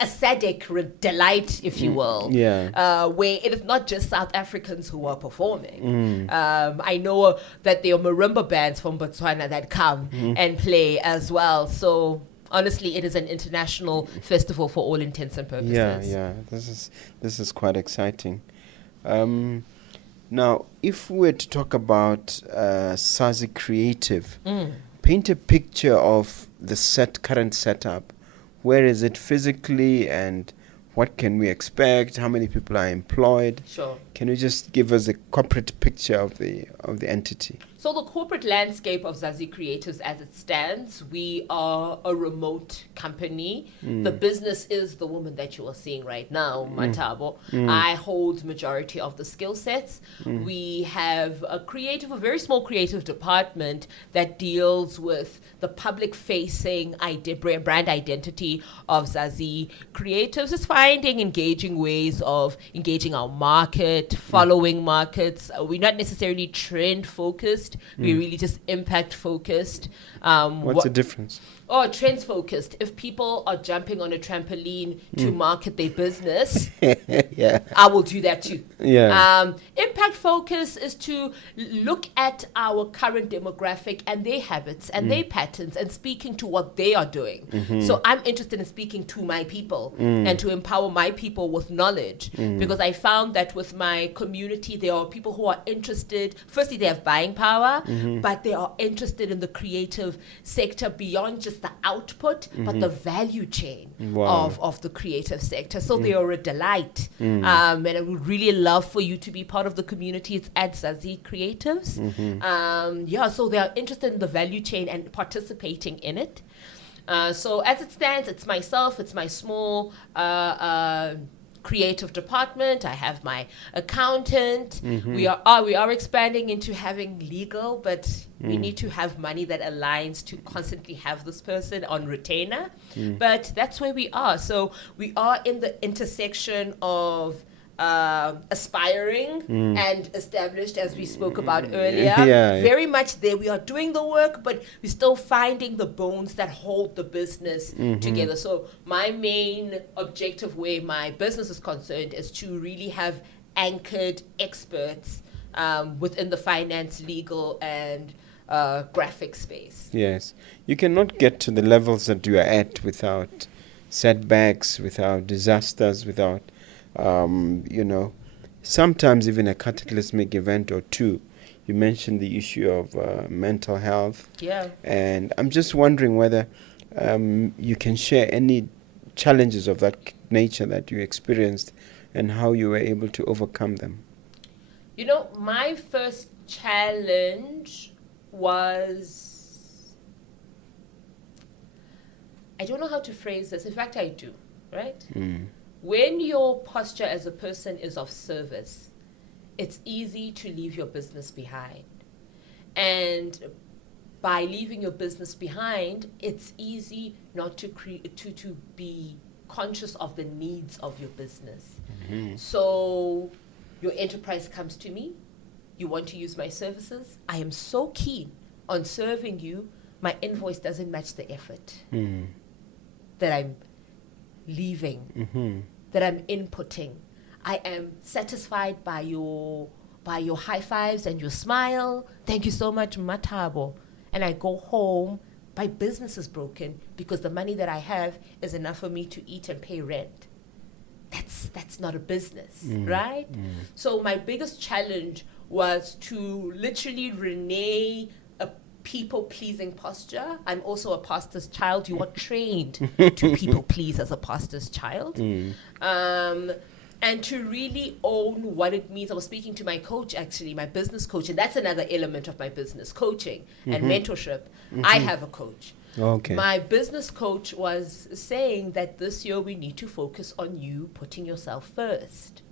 SADC delight, if you will, where it is not just South Africans who are performing. I know that there are marimba bands from Botswana that come and play as well. So honestly, it is an international festival for all intents and purposes. Yeah. This is quite exciting. Now, if we were to talk about Sazi Creative, paint a picture of the current setup. Where is it physically, and what can we expect? How many people are employed? Sure. Can you just give us a corporate picture of the entity? So the corporate landscape of Zazi Creatives as it stands, we are a remote company. The business is the woman that you are seeing right now, Mathabo. I hold majority of the skill sets. We have a very small creative department that deals with the public-facing brand identity of Zazi Creatives. It's finding engaging ways of engaging our market, following markets. We're not necessarily trend-focused. We're really just impact-focused. What's the difference? Trends focused. If people are jumping on a trampoline to market their business, I will do that too. Impact focus is to look at our current demographic and their habits and their patterns and speaking to what they are doing. So I'm interested in speaking to my people and to empower my people with knowledge, because I found that with my community, there are people who are interested. Firstly, they have buying power, but they are interested in the creative sector beyond just the output, but the value chain of the creative sector. So they are a delight. And I would really love for you to be part of the community. It's at Zazi Creatives. So they are interested in the value chain and participating in it. So as it stands, it's myself, it's my small creative department. I have my accountant. We are expanding into having legal, but we need to have money that aligns to constantly have this person on retainer. But that's where we are. So we are in the intersection of aspiring and established, as we spoke about earlier. Very much there. We are doing the work, but we're still finding the bones that hold the business together. So my main objective where my business is concerned is to really have anchored experts within the finance, legal, and graphic space. Yes. You cannot get to the levels that you are at without setbacks, without disasters, without sometimes even a cataclysmic event or two. You mentioned the issue of mental health. Yeah. And I'm just wondering whether you can share any challenges of that nature that you experienced and how you were able to overcome them? You know, my first challenge was, I don't know how to phrase this. In fact, I do, right? When your posture as a person is of service, it's easy to leave your business behind. And by leaving your business behind, it's easy not to to be conscious of the needs of your business. So your enterprise comes to me, you want to use my services, I am so keen on serving you, my invoice doesn't match the effort that I'm leaving, that I'm inputting. I am satisfied by your high fives and your smile. Thank you so much, Mathabo. And I go home, my business is broken because the money that I have is enough for me to eat and pay rent. That's not a business, right? So my biggest challenge was to literally renege a people-pleasing posture. I'm also a pastor's child. You are trained to people-please as a pastor's child. And to really own what it means. I was speaking to my coach, actually, my business coach, and that's another element of my business, coaching and mentorship. I have a coach. Okay. My business coach was saying that this year we need to focus on you putting yourself first.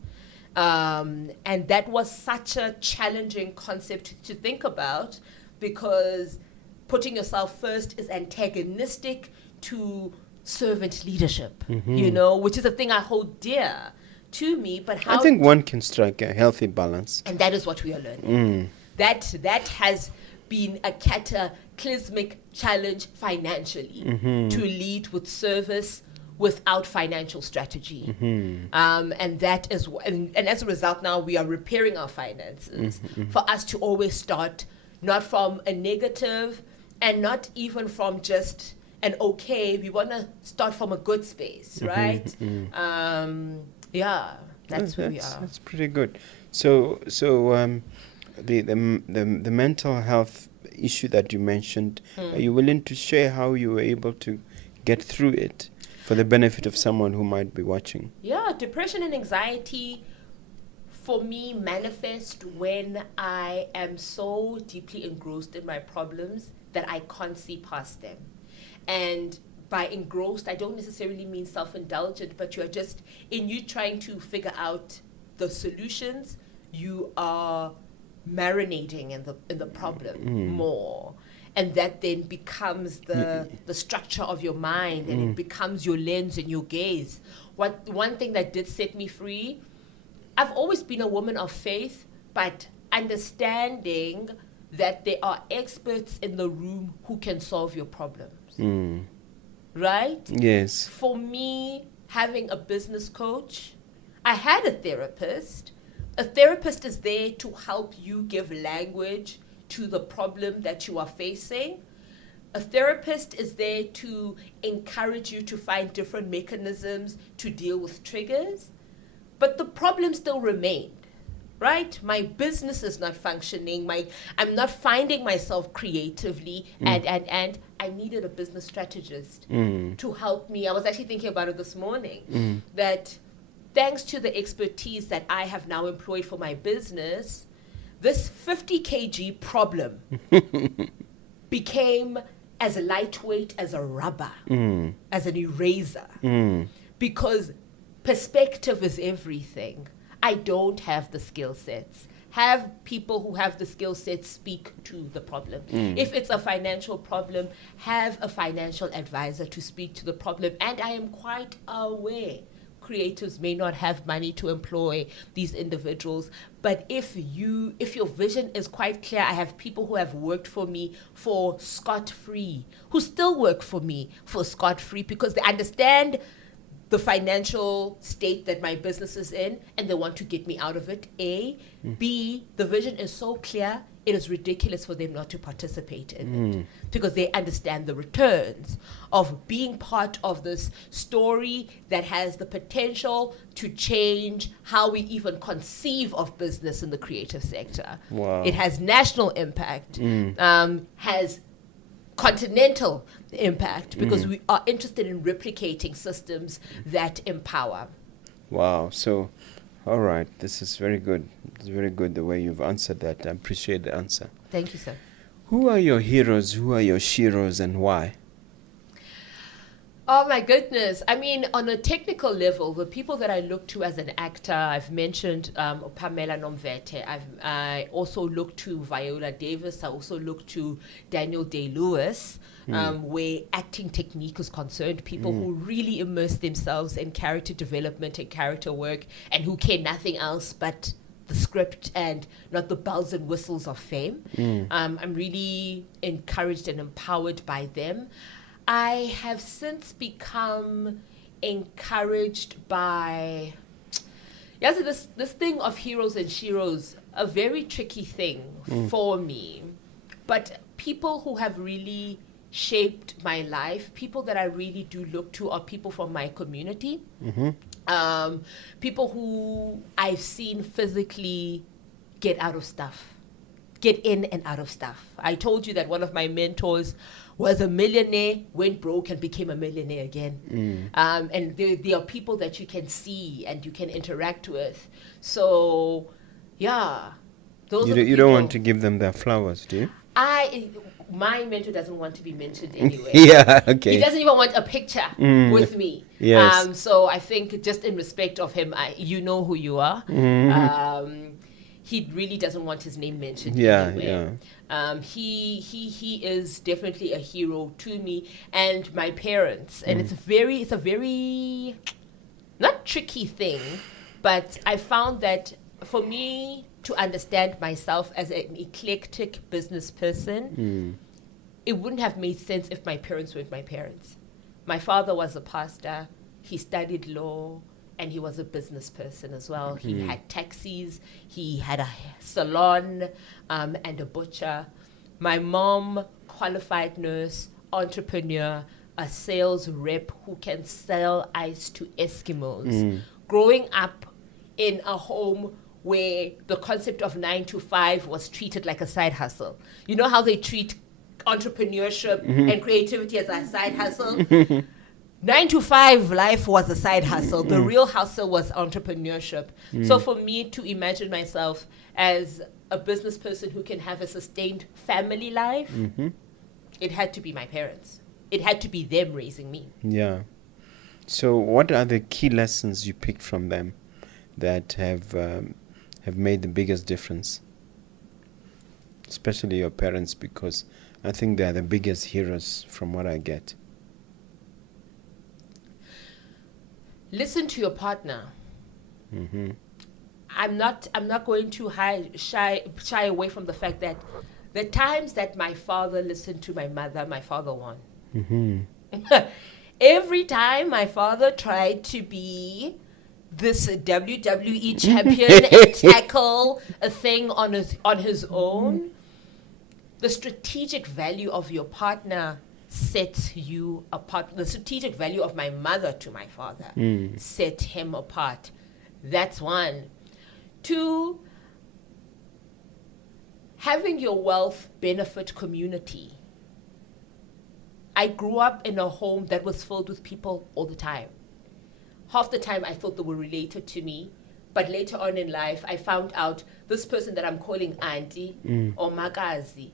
And that was such a challenging concept to think about, because putting yourself first is antagonistic to servant leadership, you know, which is a thing I hold dear to me. But how I think one can strike a healthy balance. And that is what we are learning. That has been a cataclysmic challenge financially, to lead with service without financial strategy. And that is, and as a result now we are repairing our finances for us to always start not from a negative and not even from just an okay, we want to start from a good space, right? Yeah, that's where we are. That's pretty good. So the mental health issue that you mentioned, are you willing to share how you were able to get through it for the benefit of someone who might be watching? Yeah, depression and anxiety for me manifest when I am so deeply engrossed in my problems that I can't see past them. And by engrossed, I don't necessarily mean self-indulgent, but you are just, in you trying to figure out the solutions, you are marinating in the problem more. And that then becomes the structure of your mind, and it becomes your lens and your gaze. One thing that did set me free, I've always been a woman of faith, but understanding that there are experts in the room who can solve your problems. Right? Yes. For me, having a business coach, I had a therapist. A therapist is there to help you give language to the problem that you are facing. A therapist is there to encourage you to find different mechanisms to deal with triggers. But the problem still remained, right? My business is not functioning. I'm not finding myself creatively, and I needed a business strategist to help me. I was actually thinking about it this morning, that thanks to the expertise that I have now employed for my business, this 50 kg problem became as lightweight as a rubber, as an eraser, because perspective is everything. I don't have the skill sets. Have people who have the skill sets speak to the problem. If it's a financial problem, have a financial advisor to speak to the problem. And I am quite aware creatives may not have money to employ these individuals, but if your vision is quite clear, I have people who have worked for me for scot-free, who still work for me for scot-free, because they understand the financial state that my business is in, and they want to get me out of it, A. B, the vision is so clear, it is ridiculous for them not to participate in it, because they understand the returns of being part of this story that has the potential to change how we even conceive of business in the creative sector. Wow. It has national impact, has continental impact, because we are interested in replicating systems that empower. Wow. So, all right. This is very good. It's very good the way you've answered that. I appreciate the answer. Thank you, sir. Who are your heroes? Who are your sheroes, and why? Oh my goodness. I mean, on a technical level, the people that I look to as an actor, I've mentioned Pamela Nomvete. I also look to Viola Davis. I also look to Daniel Day-Lewis, where acting technique is concerned. People who really immerse themselves in character development and character work, and who care nothing else but the script and not the bells and whistles of fame. I'm really encouraged and empowered by them. I have since become encouraged by, so this thing of heroes and sheroes, a very tricky thing for me. But people who have really shaped my life, people that I really do look to, are people from my community. People who I've seen physically get out of stuff, get in and out of stuff. I told you that one of my mentors was a millionaire, went broke, and became a millionaire again. And there are people that you can see and you can interact with. So, yeah. You don't want to give them their flowers, do you? My mentor doesn't want to be mentioned anyway. Yeah, okay. He doesn't even want a picture with me. Yes. So I think just in respect of him, you know who you are. He really doesn't want his name mentioned anywhere. He is definitely a hero to me and my parents. And it's a very not tricky thing, but I found that for me to understand myself as an eclectic business person, it wouldn't have made sense if my parents weren't my parents. My father was a pastor, he studied law, and he was a business person as well. He had taxis, he had a salon, and a butcher. My mom, qualified nurse, entrepreneur, a sales rep who can sell ice to Eskimos. Growing up in a home where the concept of 9 to 5 was treated like a side hustle. You know how they treat entrepreneurship and creativity as a side hustle? 9 to 5 life was a side hustle. The real hustle was entrepreneurship. So for me to imagine myself as a business person who can have a sustained family life, it had to be my parents. It had to be them raising me. Yeah. So what are the key lessons you picked from them that have made the biggest difference? Especially your parents, because I think they are the biggest heroes from what I get. Listen to your partner. I'm not going to shy away from the fact that the times that my father listened to my mother, my father won. Every time my father tried to be this WWE champion and tackle a thing on his own, the strategic value of your partner sets you apart. The strategic value of my mother to my father set him apart. That's one. Two, having your wealth benefit community. I grew up in a home that was filled with people all the time. Half the time I thought they were related to me, but later on in life I found out this person that I'm calling auntie or makazi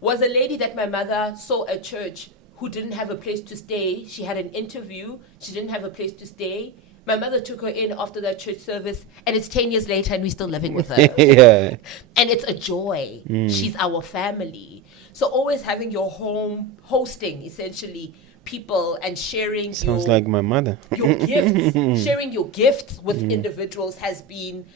was a lady that my mother saw at church who didn't have a place to stay. She had an interview, she didn't have a place to stay. My mother took her in after that church service, and it's 10 years later and we're still living with her. Yeah. And it's a joy. She's our family. So always having your home, hosting essentially people and sharing Sounds like my mother. Your gifts, sharing your gifts with individuals has been,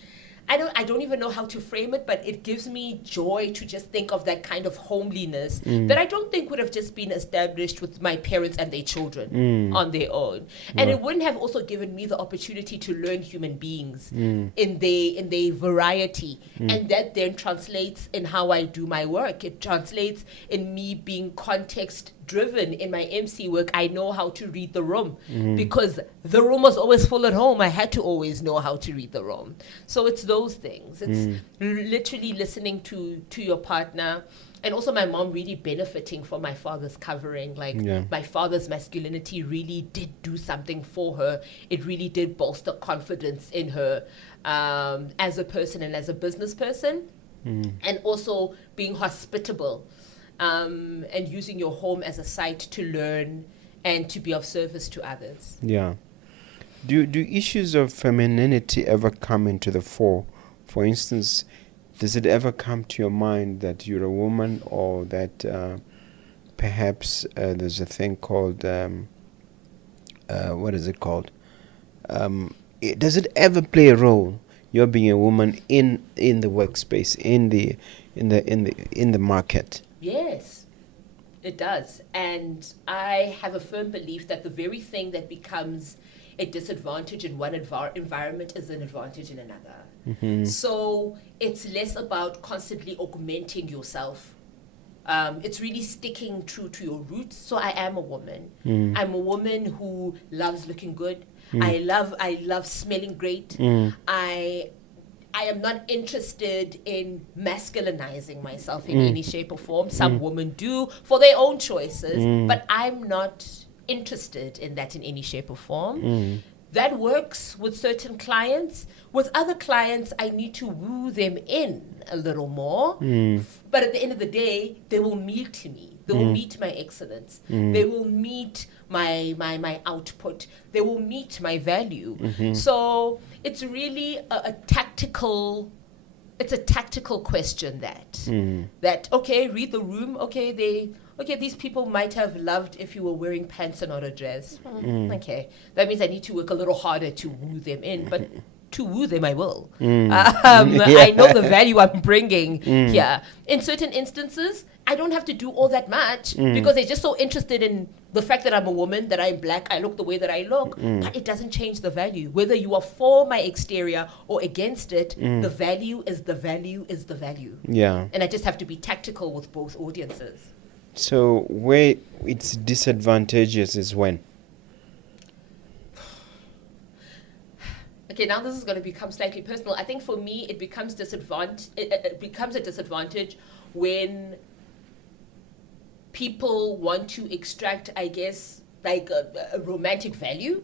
I don't even know how to frame it, but it gives me joy to just think of that kind of homeliness that I don't think would have just been established with my parents and their children on their own. And it wouldn't have also given me the opportunity to learn human beings in their variety. And that then translates in how I do my work. It translates in me being context driven in my MC work, I know how to read the room because the room was always full at home. I had to always know how to read the room. So it's those things. It's literally listening to your partner. And also my mom really benefiting from my father's covering. Like my father's masculinity really did do something for her. It really did bolster confidence in her as a person and as a business person. And also being hospitable and using your home as a site to learn and to be of service to others. Yeah. Do issues of femininity ever come into the fore? For instance, does it ever come to your mind that you're a woman, or that perhaps there's a thing called what is it called? Does it ever play a role, you're being a woman in the workspace, in the market? Yes, it does. And I have a firm belief that the very thing that becomes a disadvantage in one environment is an advantage in another. So it's less about constantly augmenting yourself. It's really sticking true to your roots. So I am a woman. I'm a woman who loves looking good. I love smelling great. I am not interested in masculinizing myself in any shape or form. Some women do for their own choices, but I'm not interested in that in any shape or form. That works with certain clients. With other clients, I need to woo them in a little more. But at the end of the day, they will meet me. They will meet my excellence. They will meet my output. They will meet my value. So it's really a tactical. It's a tactical question that okay, read the room. Okay, these people might have loved if you were wearing pants and not a dress. Okay, that means I need to work a little harder to woo them in, but to woo them I will. I know the value I'm bringing here. In certain instances, I don't have to do all that much because they're just so interested in the fact that I'm a woman, that I'm black, I look the way that I look, but it doesn't change the value. Whether you are for my exterior or against it, the value is the value is the value. Yeah. And I just have to be tactical with both audiences. So where it's disadvantageous is when? Okay, now this is going to become slightly personal. I think for me, it becomes it becomes a disadvantage when people want to extract, I guess, like a romantic value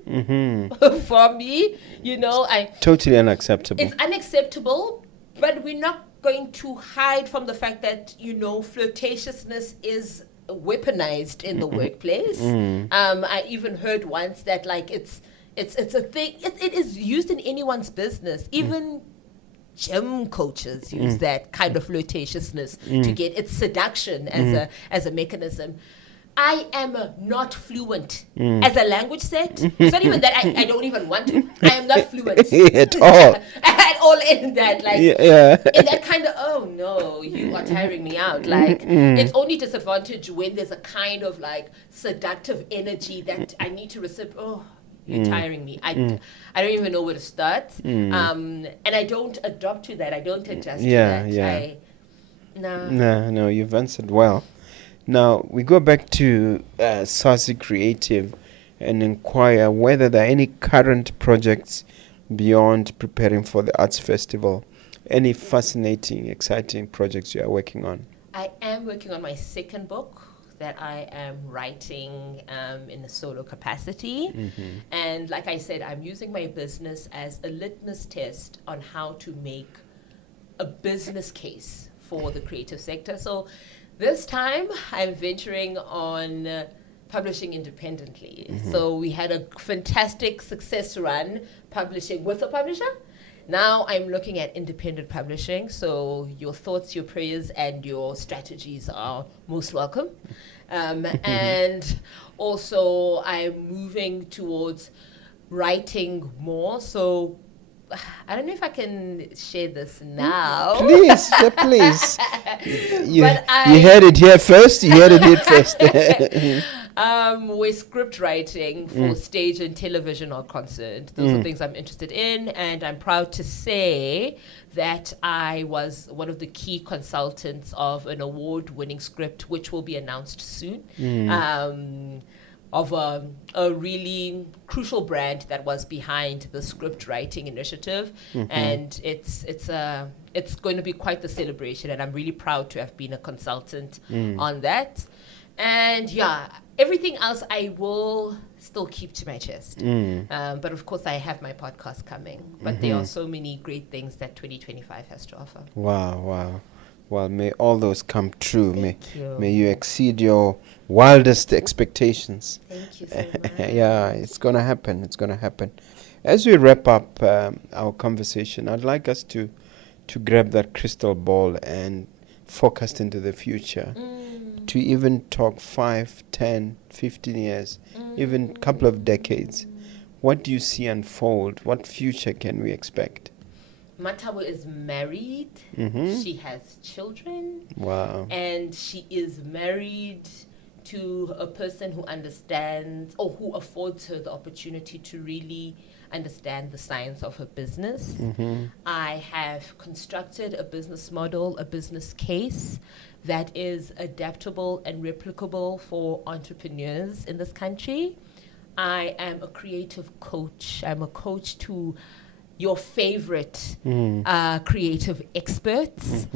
from me. You know, Totally unacceptable. It's unacceptable, but we're not going to hide from the fact that, you know, flirtatiousness is weaponized in the workplace. I even heard once that, like, it's a thing. It is used in anyone's business. Even gym coaches use that kind of flirtatiousness to get its seduction as a mechanism. I am not fluent as a language set. It's not even that I don't even want to. I am not fluent at all. At all in that, like, in that kind of, oh no, you are tiring me out. Like, it's only disadvantage when there's a kind of like seductive energy that I need to reciprocate. Oh, you're tiring me. I don't even know where to start. And I don't adopt to that. I don't adjust to that. No, you've answered well. Now, we go back to Sazi Creative and inquire whether there are any current projects beyond preparing for the Arts Festival. Any fascinating, exciting projects you are working on? I am working on my second book that I am writing in a solo capacity. And like I said, I'm using my business as a litmus test on how to make a business case for the creative sector. So this time, I'm venturing on publishing independently. So we had a fantastic success run publishing with a publisher. Now I'm looking at independent publishing. So your thoughts, your prayers, and your strategies are most welcome. And also, I'm moving towards writing more. So I don't know if I can share this now. Please, please. You But heard it here first. You heard it here first. Where script writing for stage and television are concerned. Those are things I'm interested in, and I'm proud to say that I was one of the key consultants of an award-winning script, which will be announced soon. Of a really crucial brand that was behind the script writing initiative, and it's going to be quite the celebration, and I'm really proud to have been a consultant on that. And yeah, everything else I will still keep to my chest. But of course, I have my podcast coming. But there are so many great things that 2025 has to offer. Wow. Well, may all those come true. May you you. exceed your wildest expectations. Thank you so much. Yeah, it's going to happen. As we wrap up our conversation, I'd like us to grab that crystal ball and focus into the future. To even talk 5, 10, 15 years, even a couple of decades. What do you see unfold? What future can we expect? Mathabo is married. She has children. Wow. And she is married to a person who understands, or who affords her the opportunity to really understand the science of her business. I have constructed a business model, a business case that is adaptable and replicable for entrepreneurs in this country. I am a creative coach. I'm a coach to your favorite creative experts.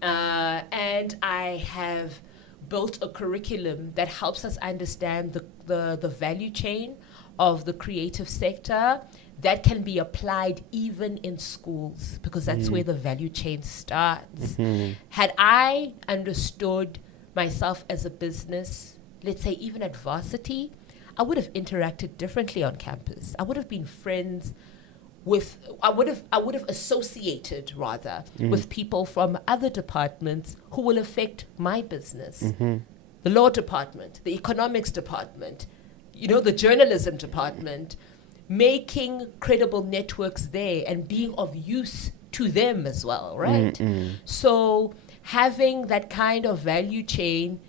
And I have built a curriculum that helps us understand the value chain of the creative sector that can be applied even in schools, because that's where the value chain starts. Had I understood myself as a business, let's say even at varsity, I would have interacted differently on campus. I would have been friends with, I would have associated rather with people from other departments who will affect my business. The law department, the economics department, the journalism department, making credible networks there and being of use to them as well, right? So having that kind of value chain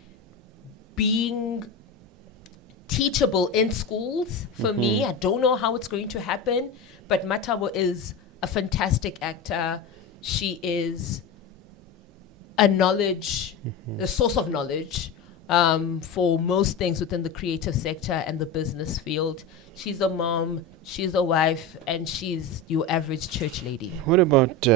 being teachable in schools, for me, I don't know how it's going to happen, but Mathabo is a fantastic actor. She is a source of knowledge for most things within the creative sector and the business field. She's a mom, she's a wife, and she's your average church lady. What about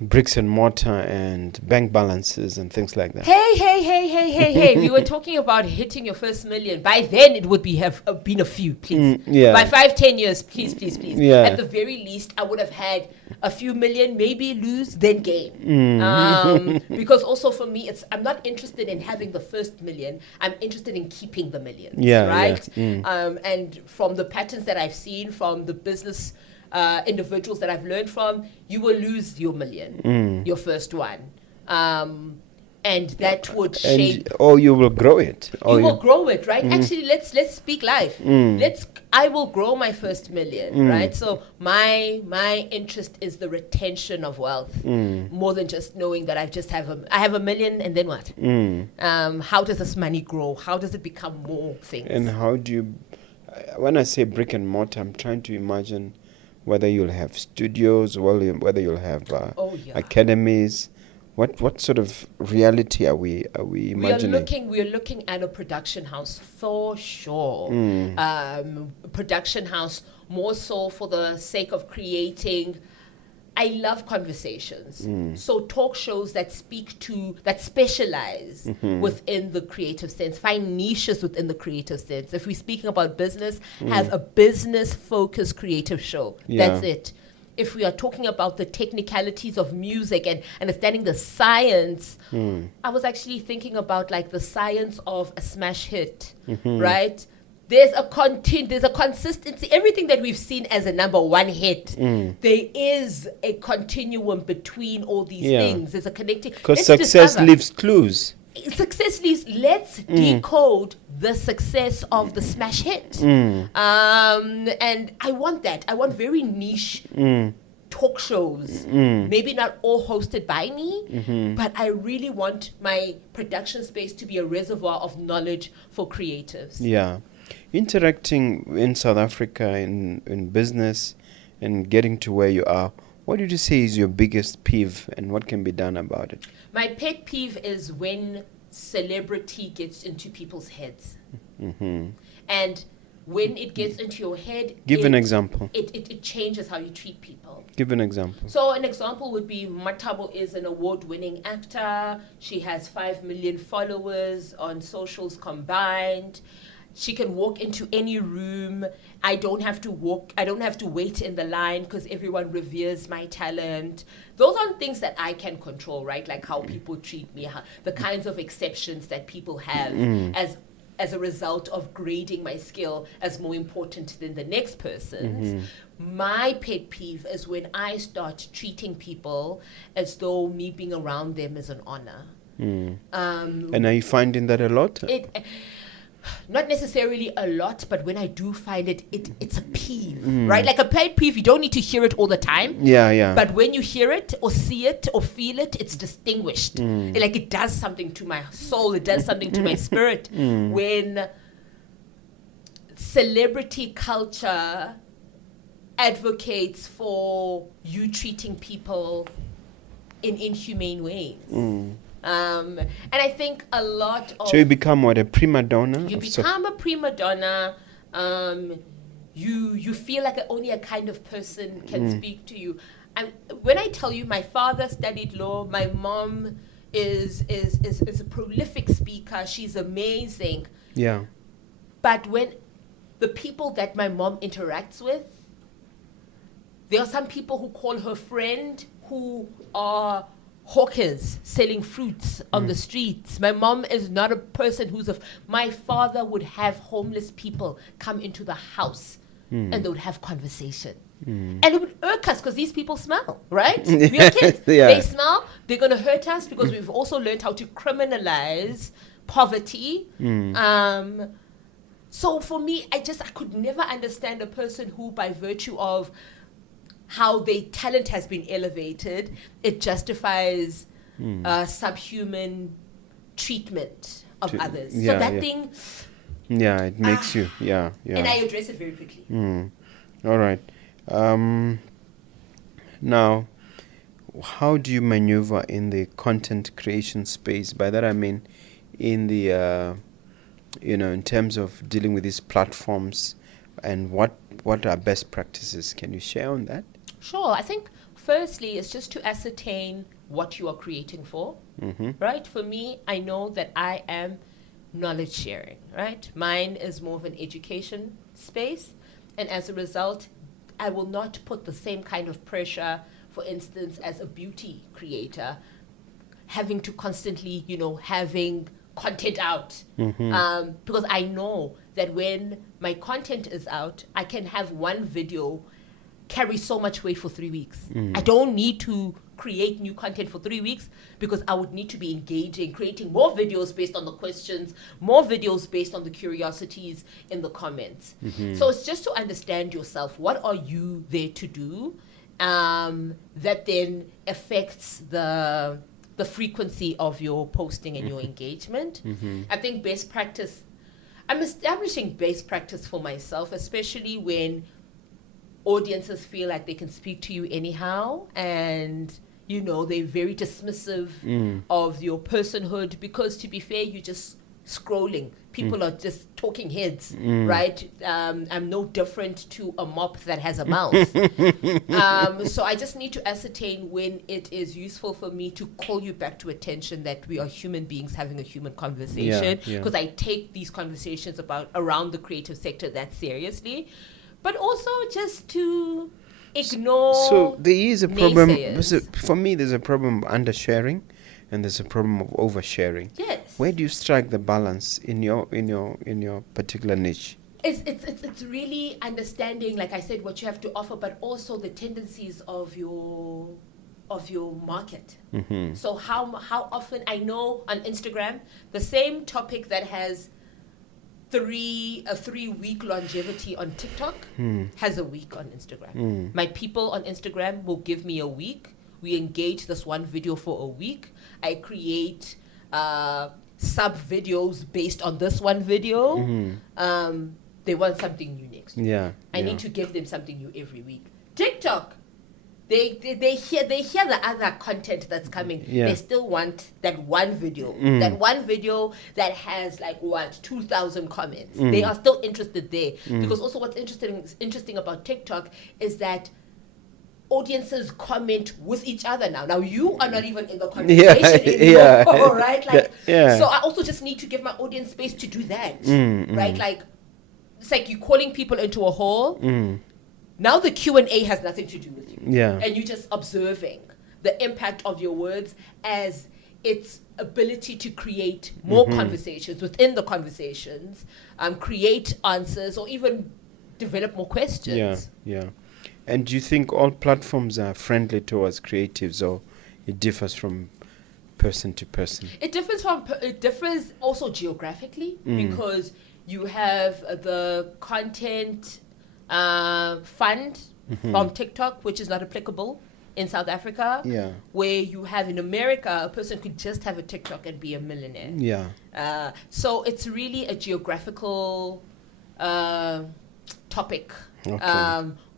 bricks and mortar and bank balances and things like that? Hey. We were talking about hitting your first million. By then, it would have been a few, please. By 5-10 years, please. Yeah. At the very least, I would have had a few million, maybe lose, then gain. Because also for me, I'm not interested in having the first million. I'm interested in keeping the millions, right? Yeah. And from the patterns that I've seen from the business individuals that I've learned from, you will lose your million, your first one. And that would shape. Or you will grow it. You will grow it, right? Actually, let's speak life. I will grow my first million, right? So my interest is the retention of wealth, more than just knowing that I have a million and then what? How does this money grow? How does it become more things? And how do you? When I say brick and mortar, I'm trying to imagine whether you'll have studios, whether you'll have academies. What sort of reality are we imagining? We are looking at a production house for sure. Production house more so for the sake of creating. I love conversations. So talk shows that specialize within the creative sense, find niches within the creative sense. If we're speaking about business, have a business-focused creative show. Yeah. That's it. If we are talking about the technicalities of music and understanding the science, I was actually thinking about like the science of a smash hit, right? There's a consistency. Everything that we've seen as a number one hit, there is a continuum between all these things. There's a connecting. Because success leaves clues. Let's decode the success of the smash hit. And I want that. I want very niche talk shows, maybe not all hosted by me, but I really want my production space to be a reservoir of knowledge for creatives. Yeah. Interacting in South Africa in business and getting to where you are, what did you say is your biggest peeve and what can be done about it? My pet peeve is when celebrity gets into people's heads. And when it gets into your head, Give an example. It changes how you treat people. Give an example. So an example would be Mathabo is an award-winning actor. She has 5 million followers on socials combined. She can walk into any room. I don't have to wait in the line because everyone reveres my talent. Those aren't things that I can control, right? Like how people treat me, the kinds of exceptions that people have as a result of grading my skill as more important than the next person's. My pet peeve is when I start treating people as though me being around them is an honor. And are you finding that a lot? Not necessarily a lot, but when I do find it, it's a peeve, right? Like a pet peeve, you don't need to hear it all the time. Yeah. But when you hear it or see it or feel it, it's distinguished. Like it does something to my soul. It does something to my spirit. When celebrity culture advocates for you treating people in inhumane ways. And I think a lot of... So you become what, a prima donna? You become a prima donna. You feel like only a kind of person can speak to you. And when I tell you, my father studied law, my mom is a prolific speaker. She's amazing. Yeah. But when the people that my mom interacts with, there are some people who call her friend who are hawkers selling fruits on the streets. My mom is not a person my father would have homeless people come into the house and they would have conversation. And it would irk us because these people smell, right? We are kids. They smell. They're going to hurt us because we've also learned how to criminalize poverty. So for me, I could never understand a person who, by virtue of how their talent has been elevated, it justifies subhuman treatment of others. So that thing... Yeah, it makes you... Yeah. And I address it very quickly. All right. Now, how do you maneuver in the content creation space? By that I mean in the... in terms of dealing with these platforms, and what are best practices? Can you share on that? Sure. I think firstly, it's just to ascertain what you are creating for, right? For me, I know that I am knowledge sharing, right? Mine is more of an education space. And as a result, I will not put the same kind of pressure, for instance, as a beauty creator, having to constantly, having content out. Because I know that when my content is out, I can have one video carry so much weight for 3 weeks. I don't need to create new content for 3 weeks because I would need to be engaging, creating more videos based on the questions, more videos based on the curiosities in the comments. So it's just to understand yourself. What are you there to do that then affects the frequency of your posting and your engagement? I think best practice, I'm establishing best practice for myself, especially when audiences feel like they can speak to you anyhow and they're very dismissive of your personhood because, to be fair, you're just scrolling. People are just talking heads, right? I'm no different to a mop that has a mouth. So I just need to ascertain when it is useful for me to call you back to attention that we are human beings having a human conversation, because I take these conversations around the creative sector that seriously, but also just to ignore. So there is a problem. Naysayers. For me, there's a problem of undersharing, and there's a problem of oversharing. Yes. Where do you strike the balance in your particular niche? It's really understanding, like I said, what you have to offer, but also the tendencies of your market. So how often, I know on Instagram, the same topic that has a 3-week longevity on TikTok has a week on Instagram. My people on Instagram will give me a week. We engage this one video for a week. I create sub videos based on this one video. They want something new next week. I need to give them something new every week. TikTok, they hear the other content that's coming. They still want that one video. That one video that has 2,000 comments. They are still interested there. Because also what's interesting about TikTok is that audiences comment with each other now. Now you are not even in the conversation anymore, right? So I also just need to give my audience space to do that, right? It's like you calling people into a hall. Now the Q&A has nothing to do with you. And you're just observing the impact of your words as its ability to create more conversations within the conversations, create answers, or even develop more questions. And do you think all platforms are friendly towards creatives, or it differs from person to person? It differs also geographically, because you have the content fund from TikTok, which is not applicable in South Africa. Where you have in America, a person could just have a TikTok and be a millionaire. So it's really a geographical topic.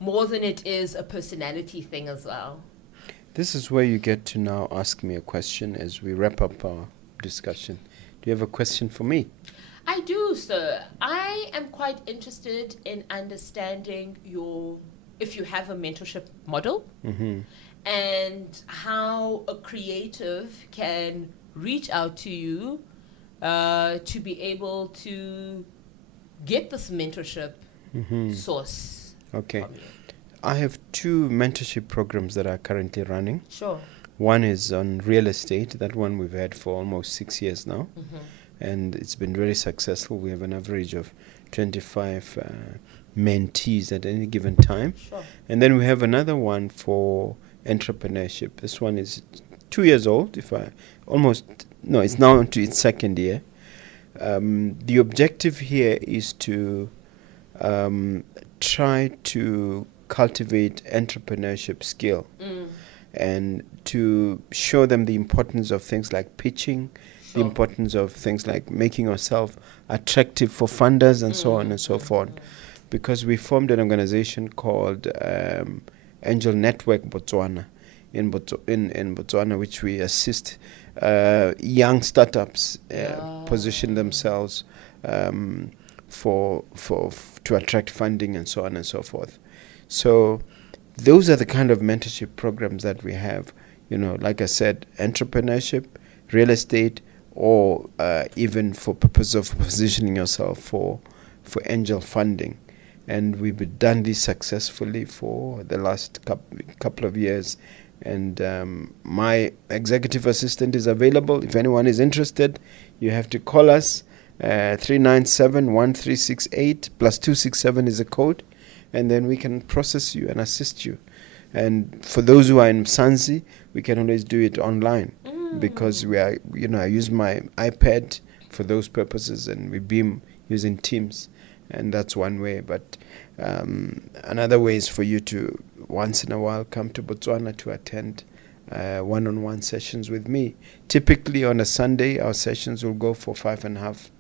More than it is a personality thing as well. This is where you get to now ask me a question as we wrap up our discussion. Do you have a question for me? I do, sir. I am quite interested in understanding if you have a mentorship model, and how a creative can reach out to you to be able to get this mentorship source. I have 2 mentorship programs that are currently running. Sure. One is on real estate. That one we've had for almost 6 years now. And it's been very successful. We have an average of 25 mentees at any given time. And then we have another one for entrepreneurship. This one is 2 years old. It's now into its second year. The objective here is to try to cultivate entrepreneurship skill and to show them the importance of things like pitching, the importance of things like making yourself attractive for funders and so on and so forth. Because we formed an organization called Angel Network Botswana in Botswana, which we assist young startups position themselves to attract funding and so on and so forth. So those are the kind of mentorship programs that we have. Like I said, entrepreneurship, real estate, or even for purpose of positioning yourself for angel funding. And we've done this successfully for the last couple of years. And my executive assistant is available. If anyone is interested, you have to call us. 397-1368 +267 is a code, and then we can process you and assist you. And for those who are in Msanzi, we can always do it online because we are, I use my iPad for those purposes, and we beam using Teams, and that's one way. But another way is for you to once in a while come to Botswana to attend one-on-one sessions with me. Typically on a Sunday, our sessions will go for 5.5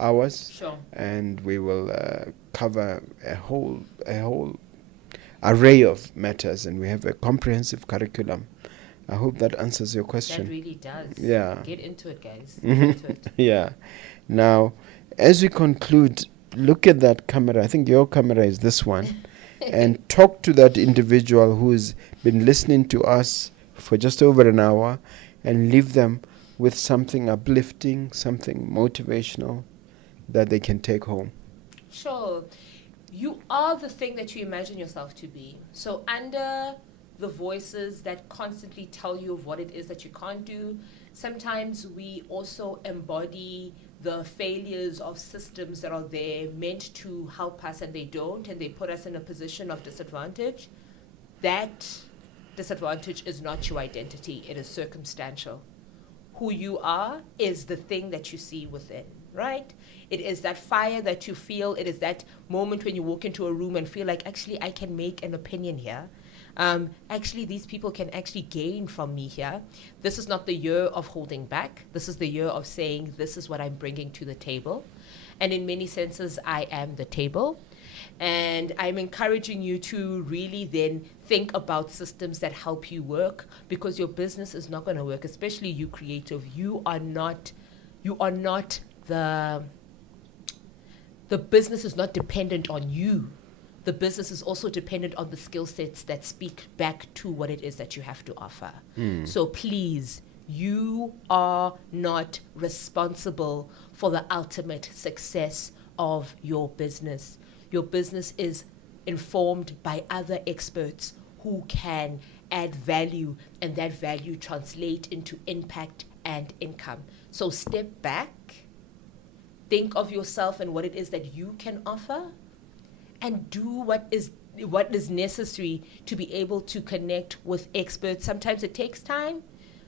hours, and we will cover a whole array of matters, and we have a comprehensive curriculum. I hope that answers your question. That really does. Get into it, guys. Get into it. Now, as we conclude, look at that camera. I think your camera is this one. And talk to that individual who's been listening to us for just over an hour, and leave them with something uplifting, something motivational that they can take home. Sure. You are the thing that you imagine yourself to be. So under the voices that constantly tell you of what it is that you can't do, sometimes we also embody the failures of systems that are there meant to help us, and they don't, and they put us in a position of disadvantage. That disadvantage is not your identity. It is circumstantial. Who you are is the thing that you see within, right? It is that fire that you feel. It is that moment when you walk into a room and feel like, actually, I can make an opinion here. Actually, these people can actually gain from me here. This is not the year of holding back. This is the year of saying, this is what I'm bringing to the table. And in many senses, I am the table. And I'm encouraging you to really then think about systems that help you work, because your business is not going to work, especially you creative. You are not the business is not dependent on you. The business is also dependent on the skill sets that speak back to what it is that you have to offer. So please, you are not responsible for the ultimate success of your business. Your business is informed by other experts who can add value, and that value translate into impact and income. So step back, think of yourself and what it is that you can offer, and do what is necessary to be able to connect with experts. Sometimes it takes time,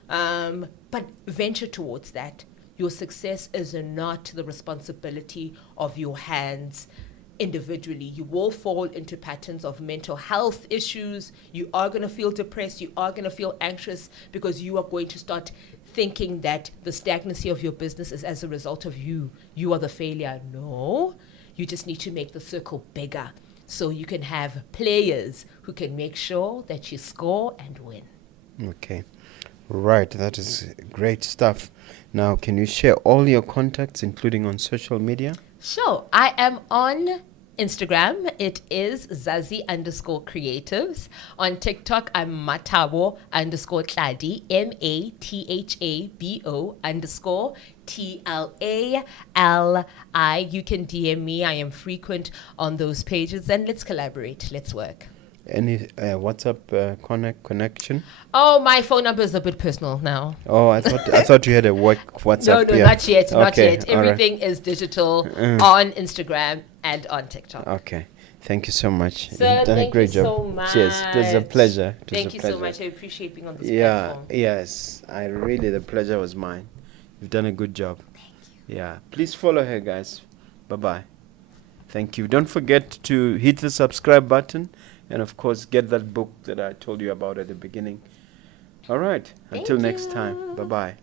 but venture towards that. Your success is not the responsibility of your hands individually. You will fall into patterns of mental health issues. You are going to feel depressed. You are going to feel anxious, because you are going to start thinking that the stagnancy of your business is as a result of you. You are the failure. No, you just need to make the circle bigger so you can have players who can make sure that you score and win. Okay. Right, that is great stuff. Now, can you share all your contacts, including on social media? Sure. I am on Instagram. It is Zazi_creatives. On TikTok, I'm Mathabo _Thali, MATHABO_TLALI. You can DM me. I am frequent on those pages, and let's collaborate. Let's work. Any WhatsApp connection? Oh, my phone number is a bit personal now. Oh, I thought you had a work WhatsApp. No, yeah. not yet. Not Okay, yet. all right. Everything is digital on Instagram and on TikTok. Okay. Thank you so much. Sir, You've done a thank great you job. so much. Cheers. It was a pleasure. Thank you so much. I appreciate being on this Yeah, platform. yes. The pleasure was mine. You've done a good job. Thank you. Yeah. Please follow her, guys. Bye-bye. Thank you. Don't forget to hit the subscribe button, and of course, get that book that I told you about at the beginning. All right. Until next time. Bye-bye.